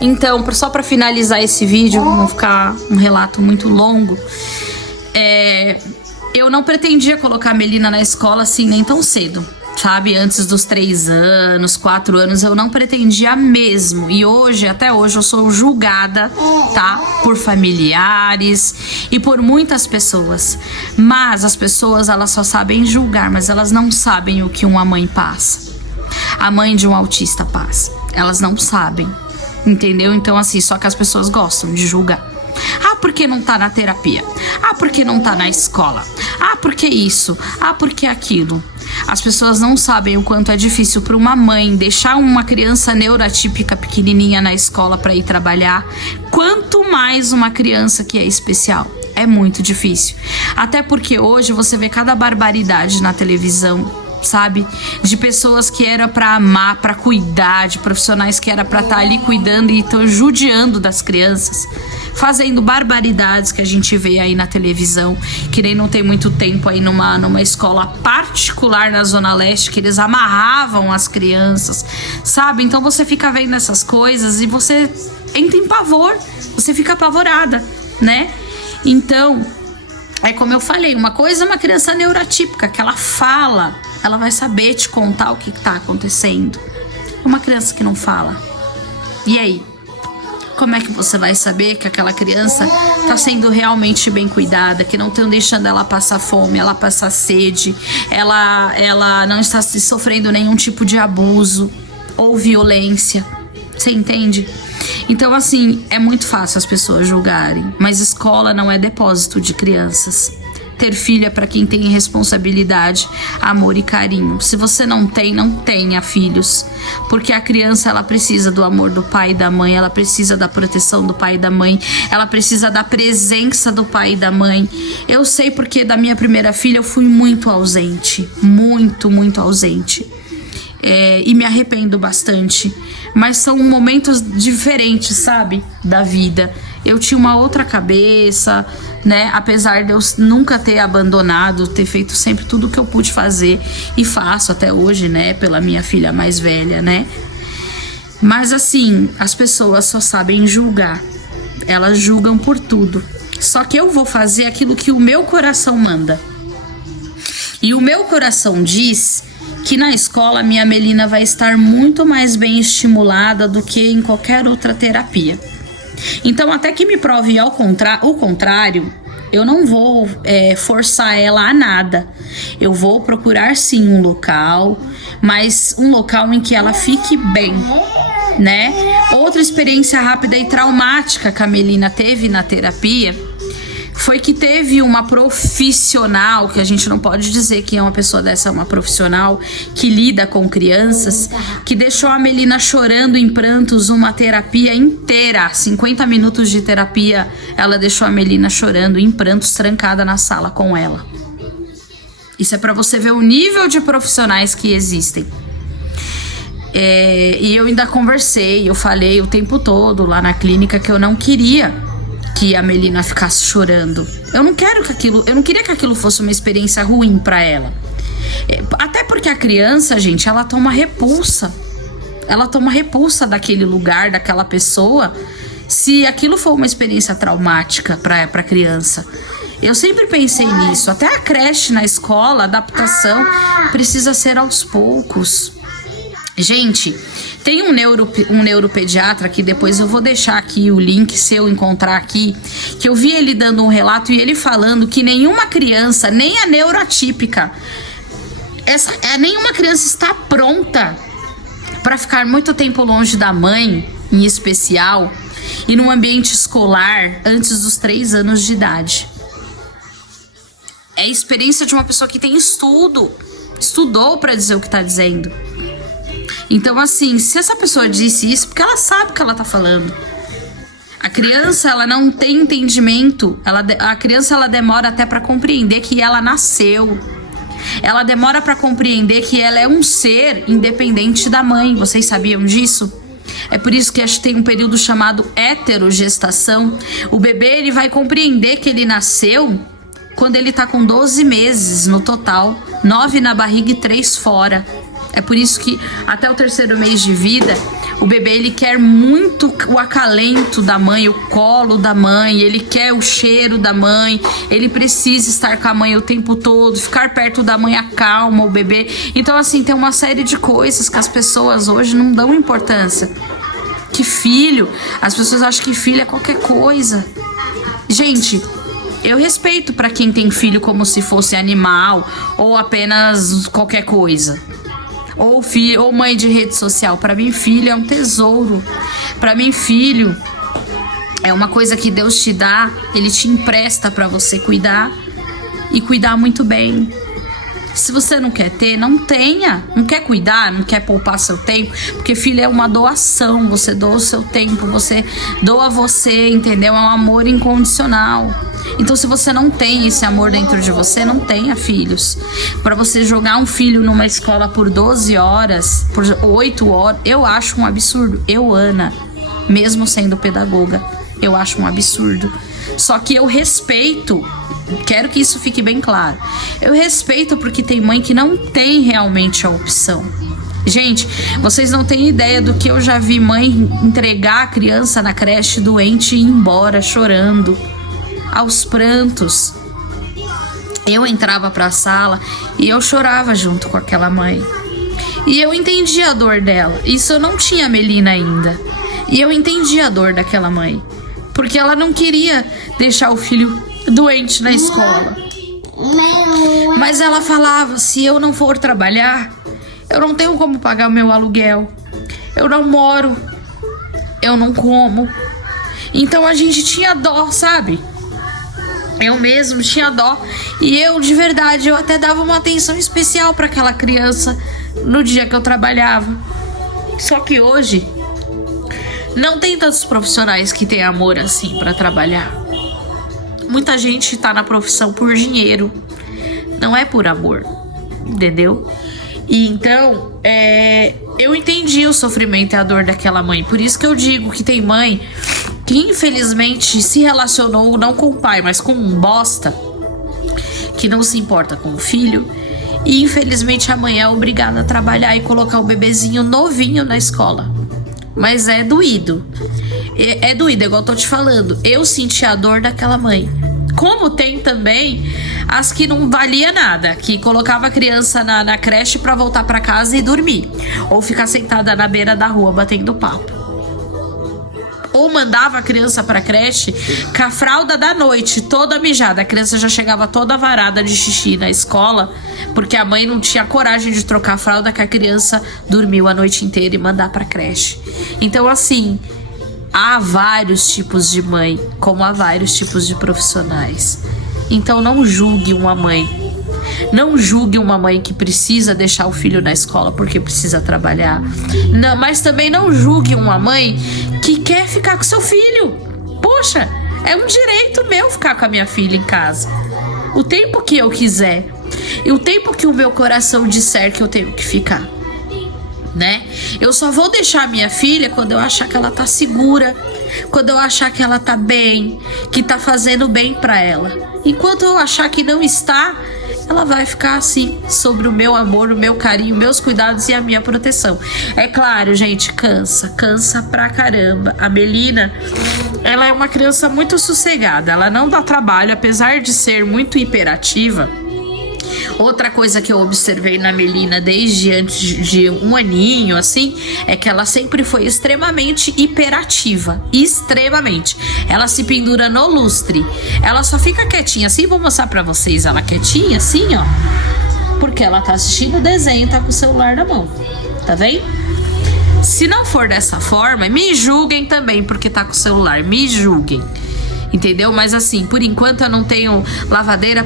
Então, só para finalizar esse vídeo, não ficar um relato muito longo, eu não pretendia colocar a Melina na escola assim nem tão cedo. Sabe, antes dos 3 anos, 4 anos, eu não pretendia mesmo. E hoje, até hoje, eu sou julgada, tá? Por familiares e por muitas pessoas. Mas as pessoas, elas só sabem julgar, mas elas não sabem o que uma mãe passa. A mãe de um autista passa. Elas não sabem, entendeu? Então, assim, só que as pessoas gostam de julgar. Ah, porque não tá na terapia? Ah, porque não tá na escola? Ah, porque isso? Ah, porque aquilo? As pessoas não sabem o quanto é difícil para uma mãe deixar uma criança neurotípica pequenininha na escola para ir trabalhar, quanto mais uma criança que é especial. É muito difícil. Até porque hoje você vê cada barbaridade na televisão, sabe? De pessoas que era para amar, para cuidar, de profissionais que era para estar ali cuidando e estão judiando das crianças, fazendo barbaridades que a gente vê aí na televisão, que nem não tem muito tempo aí numa escola particular na Zona Leste, que eles amarravam as crianças, sabe? Então você fica vendo essas coisas e você entra em pavor, você fica apavorada, né? Então, é como eu falei, uma coisa é uma criança neurotípica, que ela fala, ela vai saber te contar o que tá acontecendo. Uma criança que não fala, e aí? Como é que você vai saber que aquela criança está sendo realmente bem cuidada, que não estão deixando ela passar fome, ela passar sede, ela não está sofrendo nenhum tipo de abuso ou violência? Você entende? Então, assim, é muito fácil as pessoas julgarem, mas escola não é depósito de crianças. Ter filho é para quem tem responsabilidade, amor e carinho. Se você não tem, não tenha filhos. Porque a criança, ela precisa do amor do pai e da mãe, ela precisa da proteção do pai e da mãe, ela precisa da presença do pai e da mãe. Eu sei porque da minha primeira filha eu fui muito ausente, muito ausente. E me arrependo bastante. Mas são momentos diferentes, sabe? Da vida. Eu tinha uma outra cabeça, né? Apesar de eu nunca ter abandonado, ter feito sempre tudo que eu pude fazer e faço até hoje, né? Pela minha filha mais velha, né? Mas assim, as pessoas só sabem julgar. Elas julgam por tudo. Só que eu vou fazer aquilo que o meu coração manda. E o meu coração diz que na escola minha Melina vai estar muito mais bem estimulada do que em qualquer outra terapia. Então, até que me prove o contrário, eu não vou forçar ela a nada. Eu vou procurar sim um local, mas um local em que ela fique bem, né? Outra experiência rápida e traumática que a Melina teve na terapia foi que teve uma profissional, que a gente não pode dizer que uma pessoa dessa é uma profissional que lida com crianças, que deixou a Melina chorando em prantos uma terapia inteira, 50 minutos de terapia, ela deixou a Melina chorando em prantos, trancada na sala com ela. Isso é pra você ver o nível de profissionais que existem. E eu ainda conversei, eu falei o tempo todo lá na clínica que eu não queria que a Melina ficasse chorando. Eu não queria que aquilo fosse uma experiência ruim pra ela. Até porque a criança, gente, ela toma repulsa. Ela toma repulsa daquele lugar, daquela pessoa, se aquilo for uma experiência traumática pra criança. Eu sempre pensei nisso. Até a creche na escola, a adaptação precisa ser aos poucos. Gente, tem um neuropediatra que depois eu vou deixar aqui o link, se eu encontrar aqui, que eu vi ele dando um relato e ele falando que nenhuma criança, nem a neuroatípica, nenhuma criança está pronta para ficar muito tempo longe da mãe, em especial, e num ambiente escolar antes dos 3 anos de idade. É a experiência de uma pessoa que tem estudou para dizer o que tá dizendo. Então, assim, se essa pessoa disse isso, porque ela sabe o que ela tá falando. A criança, ela não tem entendimento. A criança, ela demora até para compreender que ela nasceu. Ela demora para compreender que ela é um ser independente da mãe. Vocês sabiam disso? É por isso que tem um período chamado heterogestação. O bebê, ele vai compreender que ele nasceu quando ele tá com 12 meses no total. 9 na barriga e 3 fora. É por isso que até o 3º mês de vida, o bebê, ele quer muito o acalento da mãe, o colo da mãe, ele quer o cheiro da mãe, ele precisa estar com a mãe o tempo todo, ficar perto da mãe acalma o bebê. Então, assim, tem uma série de coisas que as pessoas hoje não dão importância. Que filho, as pessoas acham que filho é qualquer coisa. Gente, eu respeito pra quem tem filho como se fosse animal ou apenas qualquer coisa. Ou filho, ou mãe de rede social. Pra mim, filho é um tesouro. Pra mim, filho é uma coisa que Deus te dá. Ele te empresta pra você cuidar e cuidar muito bem. Se você não quer ter, não tenha. Não quer cuidar, não quer poupar seu tempo, porque filho é uma doação. Você doa o seu tempo, você doa você, entendeu? É um amor incondicional. Então, se você não tem esse amor dentro de você, não tenha filhos. Para você jogar um filho numa escola por 12 horas, por 8 horas, eu acho um absurdo. Eu, Ana, mesmo sendo pedagoga, eu acho um absurdo. Só que eu respeito, quero que isso fique bem claro. Eu respeito porque tem mãe que não tem realmente a opção. Gente, vocês não têm ideia do que eu já vi mãe entregar a criança na creche doente e ir embora chorando, aos prantos. Eu entrava pra sala e eu chorava junto com aquela mãe. E eu entendi a dor dela. Isso eu não tinha a Melina ainda. E eu entendi a dor daquela mãe. Porque ela não queria deixar o filho doente na escola. Mas ela falava, se eu não for trabalhar, eu não tenho como pagar o meu aluguel. Eu não moro. Eu não como. Então a gente tinha dó, sabe? Eu mesmo tinha dó. E eu, de verdade, eu até dava uma atenção especial para aquela criança no dia que eu trabalhava. Só que hoje não tem tantos profissionais que têm amor assim para trabalhar. Muita gente tá na profissão por dinheiro, não é por amor, entendeu? E então, eu entendi o sofrimento e a dor daquela mãe. Por isso que eu digo que tem mãe que infelizmente se relacionou não com o pai, mas com um bosta, que não se importa com o filho. E infelizmente a mãe é obrigada a trabalhar e colocar o bebezinho novinho na escola. Mas é doído. É doído, igual eu tô te falando. Eu senti a dor daquela mãe. Como tem também as que não valia nada, que colocava a criança na creche pra voltar pra casa e dormir, ou ficar sentada na beira da rua batendo papo. Ou mandava a criança pra creche com a fralda da noite toda mijada. A criança já chegava toda varada de xixi na escola, porque a mãe não tinha coragem de trocar a fralda, que a criança dormiu a noite inteira e mandar pra creche. Então, assim, há vários tipos de mãe, como há vários tipos de profissionais. Então não julgue uma mãe. Não julgue uma mãe que precisa deixar o filho na escola porque precisa trabalhar. Não, mas também não julgue uma mãe que quer ficar com seu filho. Poxa, é um direito meu ficar com a minha filha em casa. O tempo que eu quiser. E o tempo que o meu coração disser que eu tenho que ficar. Né? Eu só vou deixar a minha filha quando eu achar que ela tá segura, quando eu achar que ela tá bem, que tá fazendo bem pra ela. Enquanto eu achar que não está, ela vai ficar assim, sobre o meu amor, o meu carinho, meus cuidados e a minha proteção. É claro, gente, cansa pra caramba. A Melina, ela é uma criança muito sossegada, ela não dá trabalho, apesar de ser muito hiperativa. Outra coisa que eu observei na Melina desde antes de um aninho, assim, é que ela sempre foi extremamente hiperativa. Extremamente. Ela se pendura no lustre. Ela só fica quietinha assim. Vou mostrar pra vocês ela quietinha assim, ó. Porque ela tá assistindo o desenho e tá com o celular na mão. Tá vendo? Se não for dessa forma, me julguem também porque tá com o celular. Me julguem. Entendeu? Mas assim, por enquanto eu não tenho lavadeira,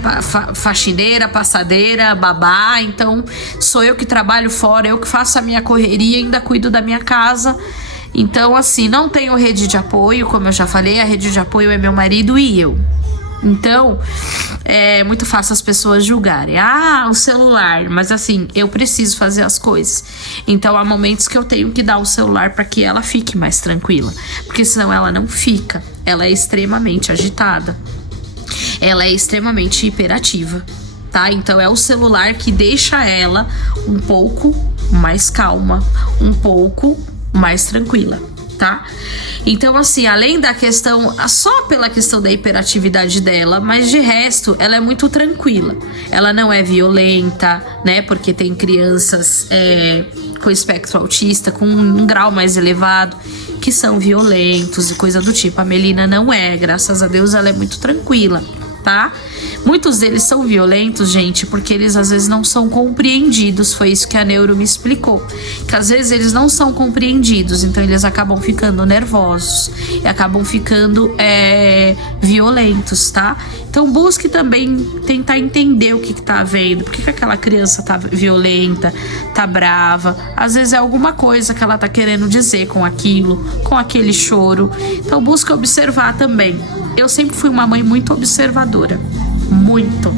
faxineira, passadeira, babá. Então sou eu que trabalho fora, eu que faço a minha correria, ainda cuido da minha casa. Então assim, não tenho rede de apoio, como eu já falei, a rede de apoio é meu marido e eu. Então é muito fácil as pessoas julgarem. Ah, o celular. Mas assim, eu preciso fazer as coisas. Então há momentos que eu tenho que dar o celular para que ela fique mais tranquila. Porque senão ela não fica. Ela é extremamente agitada. Ela é extremamente hiperativa, tá? Então é o celular que deixa ela um pouco mais calma, um pouco mais tranquila, tá? Então assim, além da questão, só pela questão da hiperatividade dela, mas de resto ela é muito tranquila. Ela não é violenta, né? Porque tem crianças com espectro autista com um grau mais elevado que são violentos e coisa do tipo. A Melina não é, graças a Deus ela é muito tranquila, tá? Muitos deles são violentos, gente, porque eles às vezes não são compreendidos. Foi isso que a neuro me explicou, que às vezes eles não são compreendidos, então eles acabam ficando nervosos e acabam ficando violentos, tá? Então busque também tentar entender o que tá havendo, por que aquela criança tá violenta, tá brava. Às vezes é alguma coisa que ela tá querendo dizer com aquilo, com aquele choro. Então busque observar também. Eu sempre fui uma mãe muito observadora, muito.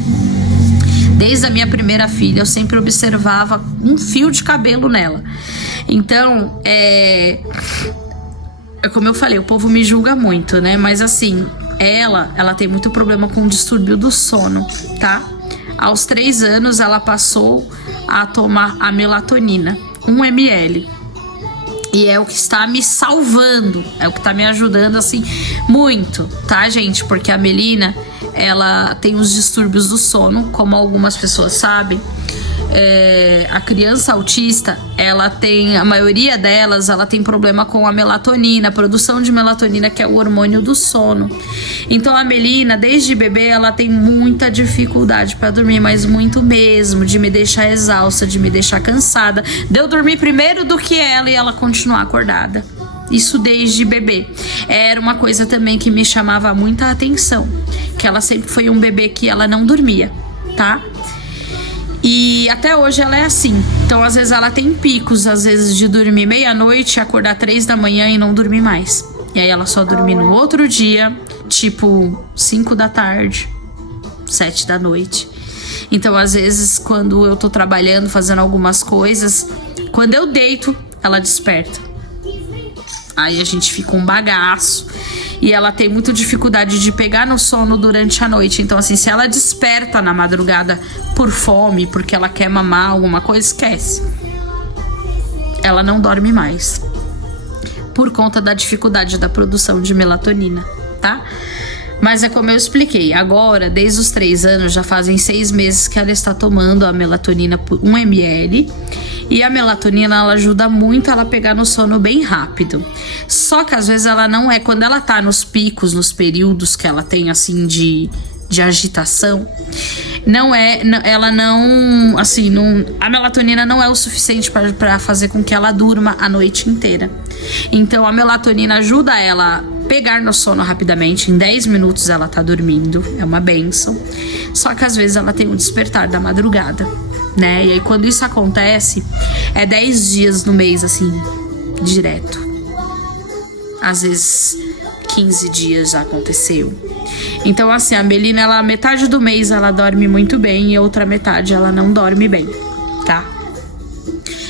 Desde a minha primeira filha, eu sempre observava um fio de cabelo nela. Então, como eu falei, o povo me julga muito, né? Mas assim, ela tem muito problema com o distúrbio do sono, tá? Aos 3 anos, ela passou a tomar a melatonina, 1 ml. E é o que está me salvando, é o que está me ajudando, assim, muito, tá, gente? Porque a Melina, ela tem os distúrbios do sono, como algumas pessoas sabem. A criança autista, ela tem, a maioria delas, ela tem problema com a melatonina, a produção de melatonina, que é o hormônio do sono. Então a Melina, desde bebê, ela tem muita dificuldade para dormir, mas muito mesmo, de me deixar exausta, de me deixar cansada, de eu dormir primeiro do que ela e ela continuar acordada. Isso desde bebê. Era uma coisa também que me chamava muita atenção, que ela sempre foi um bebê que ela não dormia, tá? E até hoje ela é assim. Então às vezes ela tem picos, às vezes de dormir meia-noite, acordar 3 da manhã e não dormir mais. E aí ela só dorme no outro dia, tipo 5 da tarde, 7 da noite. Então às vezes quando eu tô trabalhando, fazendo algumas coisas, quando eu deito, ela desperta. Aí a gente fica um bagaço. E ela tem muita dificuldade de pegar no sono durante a noite. Então assim, se ela desperta na madrugada por fome, porque ela quer mamar alguma coisa, esquece. Ela não dorme mais, por conta da dificuldade da produção de melatonina, tá? Mas é como eu expliquei, agora, desde os 3 anos, já fazem 6 meses que ela está tomando a melatonina por 1 ml. E a melatonina, ela ajuda muito ela a pegar no sono bem rápido. Só que às vezes ela não é, quando ela tá nos picos, nos períodos que ela tem assim de de agitação, a melatonina não é o suficiente para fazer com que ela durma a noite inteira. Então a melatonina ajuda ela a pegar no sono rapidamente, em 10 minutos ela tá dormindo, é uma bênção. Só que às vezes ela tem um despertar da madrugada, né? E aí quando isso acontece, é 10 dias no mês, assim, direto. Às vezes 15 dias já aconteceu. Então, assim, a Melina, ela, metade do mês ela dorme muito bem e a outra metade ela não dorme bem, tá?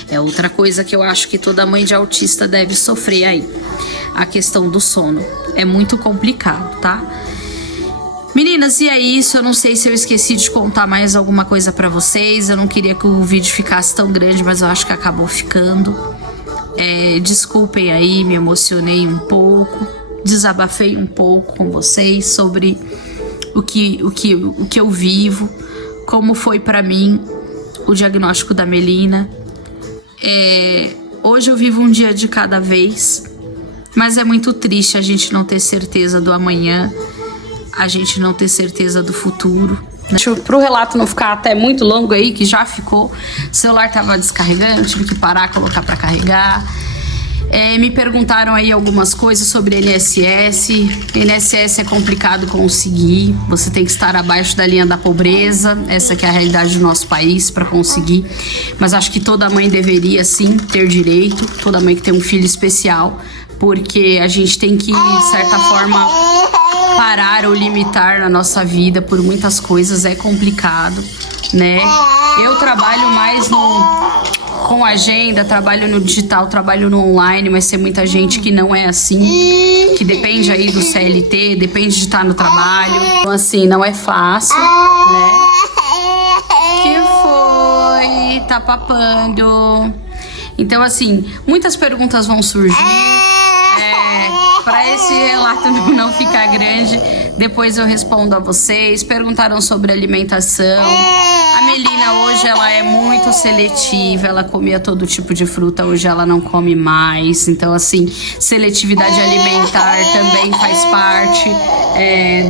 É outra coisa que eu acho que toda mãe de autista deve sofrer aí. A questão do sono. É muito complicado, tá? Meninas, e é isso. Eu não sei se eu esqueci de contar mais alguma coisa pra vocês. Eu não queria que o vídeo ficasse tão grande, mas eu acho que acabou ficando. Desculpem aí, me emocionei um pouco. Desabafei um pouco com vocês sobre o que eu vivo, como foi pra mim o diagnóstico da Melina. Hoje eu vivo um dia de cada vez, mas é muito triste a gente não ter certeza do amanhã, a gente não ter certeza do futuro. Pro relato não ficar até muito longo aí, que já ficou, o celular tava descarregando, tive que parar, colocar pra carregar. Me perguntaram aí algumas coisas sobre INSS. INSS é complicado conseguir, você tem que estar abaixo da linha da pobreza, essa que é a realidade do nosso país para conseguir. Mas acho que toda mãe deveria sim ter direito, toda mãe que tem um filho especial, porque a gente tem que, de certa forma, parar ou limitar na nossa vida por muitas coisas, é complicado, né? Eu trabalho mais com agenda, trabalho no digital, trabalho no online, mas tem muita gente que não é assim, que depende aí do CLT, depende de estar no trabalho. Então, assim, não é fácil, né? Que foi? Tá papando. Então, assim, muitas perguntas vão surgir. Para esse relato não ficar grande, depois eu respondo a vocês. Perguntaram sobre alimentação. A Melina hoje ela é muito seletiva, ela comia todo tipo de fruta, hoje ela não come mais. Então, assim, seletividade alimentar também faz parte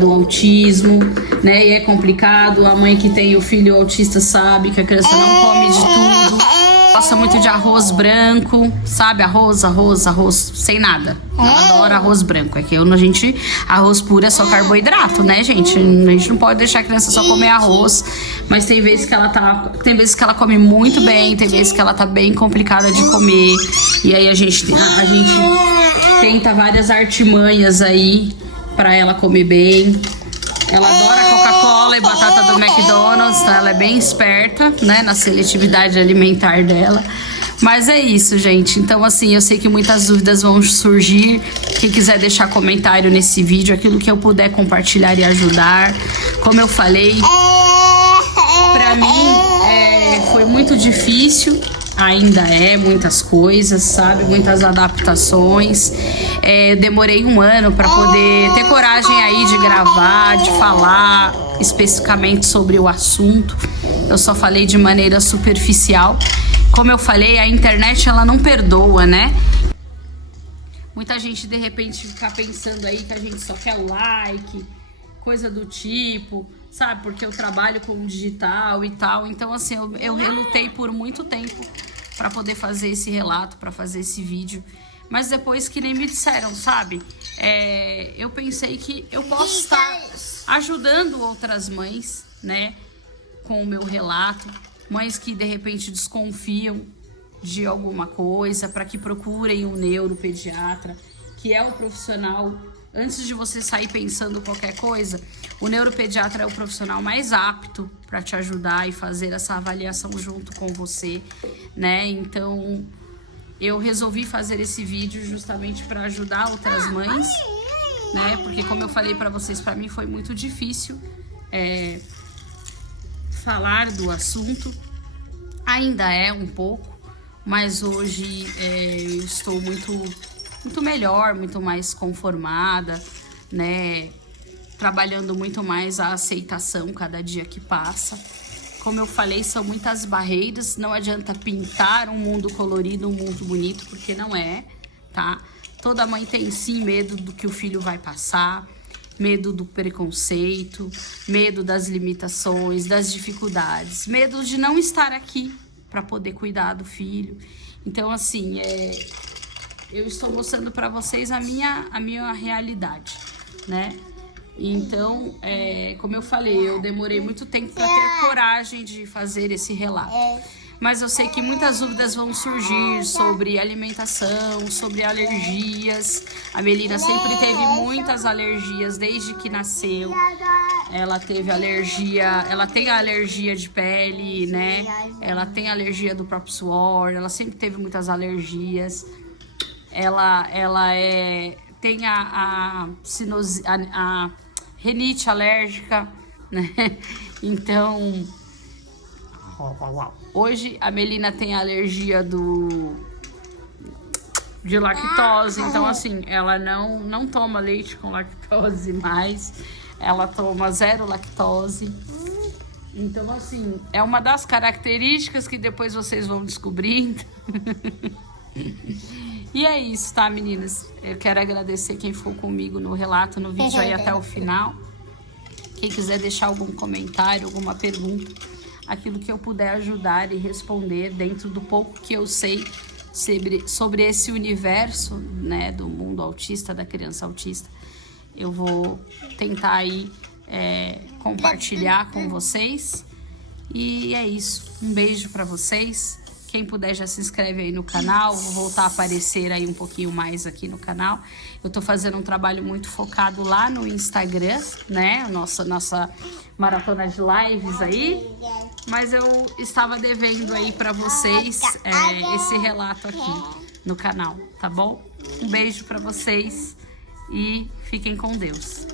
do autismo, né? E é complicado. A mãe que tem o filho autista sabe que a criança não come de tudo. Gosta muito de arroz branco, sabe? Arroz, sem nada. Ela adora arroz branco. É que arroz puro é só carboidrato, né, gente? A gente não pode deixar a criança só comer arroz. Mas tem vezes que ela come muito bem, tem vezes que ela tá bem complicada de comer. E aí a gente tenta várias artimanhas aí pra ela comer bem. Ela adora Coca-Cola e batata do McDonald's, tá? Ela é bem esperta, né, na seletividade alimentar dela. Mas é isso, gente. Então, assim, eu sei que muitas dúvidas vão surgir. Quem quiser deixar comentário nesse vídeo, aquilo que eu puder compartilhar e ajudar. Como eu falei, pra mim foi muito difícil. Ainda muitas coisas, sabe? Muitas adaptações. Demorei 1 ano para poder ter coragem aí de gravar, de falar especificamente sobre o assunto. Eu só falei de maneira superficial. Como eu falei, a internet ela não perdoa, né? Muita gente de repente fica pensando aí que a gente só quer o like, coisa do tipo, sabe? Porque eu trabalho com o digital e tal. Então, assim, eu relutei por muito tempo para poder fazer esse relato, para fazer esse vídeo. Mas depois que nem me disseram, sabe? Eu pensei que eu posso estar ajudando outras mães, né? Com o meu relato. Mães que de repente desconfiam de alguma coisa, para que procurem um neuropediatra, que é o profissional. Antes de você sair pensando qualquer coisa, o neuropediatra é o profissional mais apto para te ajudar e fazer essa avaliação junto com você, né? Então, eu resolvi fazer esse vídeo justamente para ajudar outras mães, né? Porque, como eu falei para vocês, para mim foi muito difícil falar do assunto. Ainda é um pouco, mas hoje eu estou muito melhor, muito mais conformada, né? Trabalhando muito mais a aceitação cada dia que passa. Como eu falei, são muitas barreiras, não adianta pintar um mundo colorido, um mundo bonito, porque não é, tá? Toda mãe tem sim medo do que o filho vai passar. medo do preconceito, medo das limitações, das dificuldades, medo de não estar aqui para poder cuidar do filho. Então, assim, eu estou mostrando para vocês a minha realidade, né? Então, como eu falei, eu demorei muito tempo para ter coragem de fazer esse relato. Mas eu sei que muitas dúvidas vão surgir sobre alimentação, sobre alergias. A Melina sempre teve muitas alergias desde que nasceu. Ela teve alergia, ela tem a alergia de pele, né? Ela tem alergia do próprio suor, ela sempre teve muitas alergias. Ela tem a rinite alérgica, né? Então, hoje a Melina tem alergia de lactose, então assim, ela não toma leite com lactose mais, ela toma 0 lactose. Então assim, é uma das características que depois vocês vão descobrindo. E é isso, tá, meninas? Eu quero agradecer quem ficou comigo no relato, no vídeo aí até o final. Quem quiser deixar algum comentário, alguma pergunta, aquilo que eu puder ajudar e responder dentro do pouco que eu sei sobre esse universo, né, do mundo autista, da criança autista, eu vou tentar aí compartilhar com vocês. E é isso. Um beijo para vocês. Quem puder já se inscreve aí no canal, vou voltar a aparecer aí um pouquinho mais aqui no canal. Eu tô fazendo um trabalho muito focado lá no Instagram, né? Nossa maratona de lives aí. Mas eu estava devendo aí pra vocês esse relato aqui no canal, tá bom? Um beijo pra vocês e fiquem com Deus.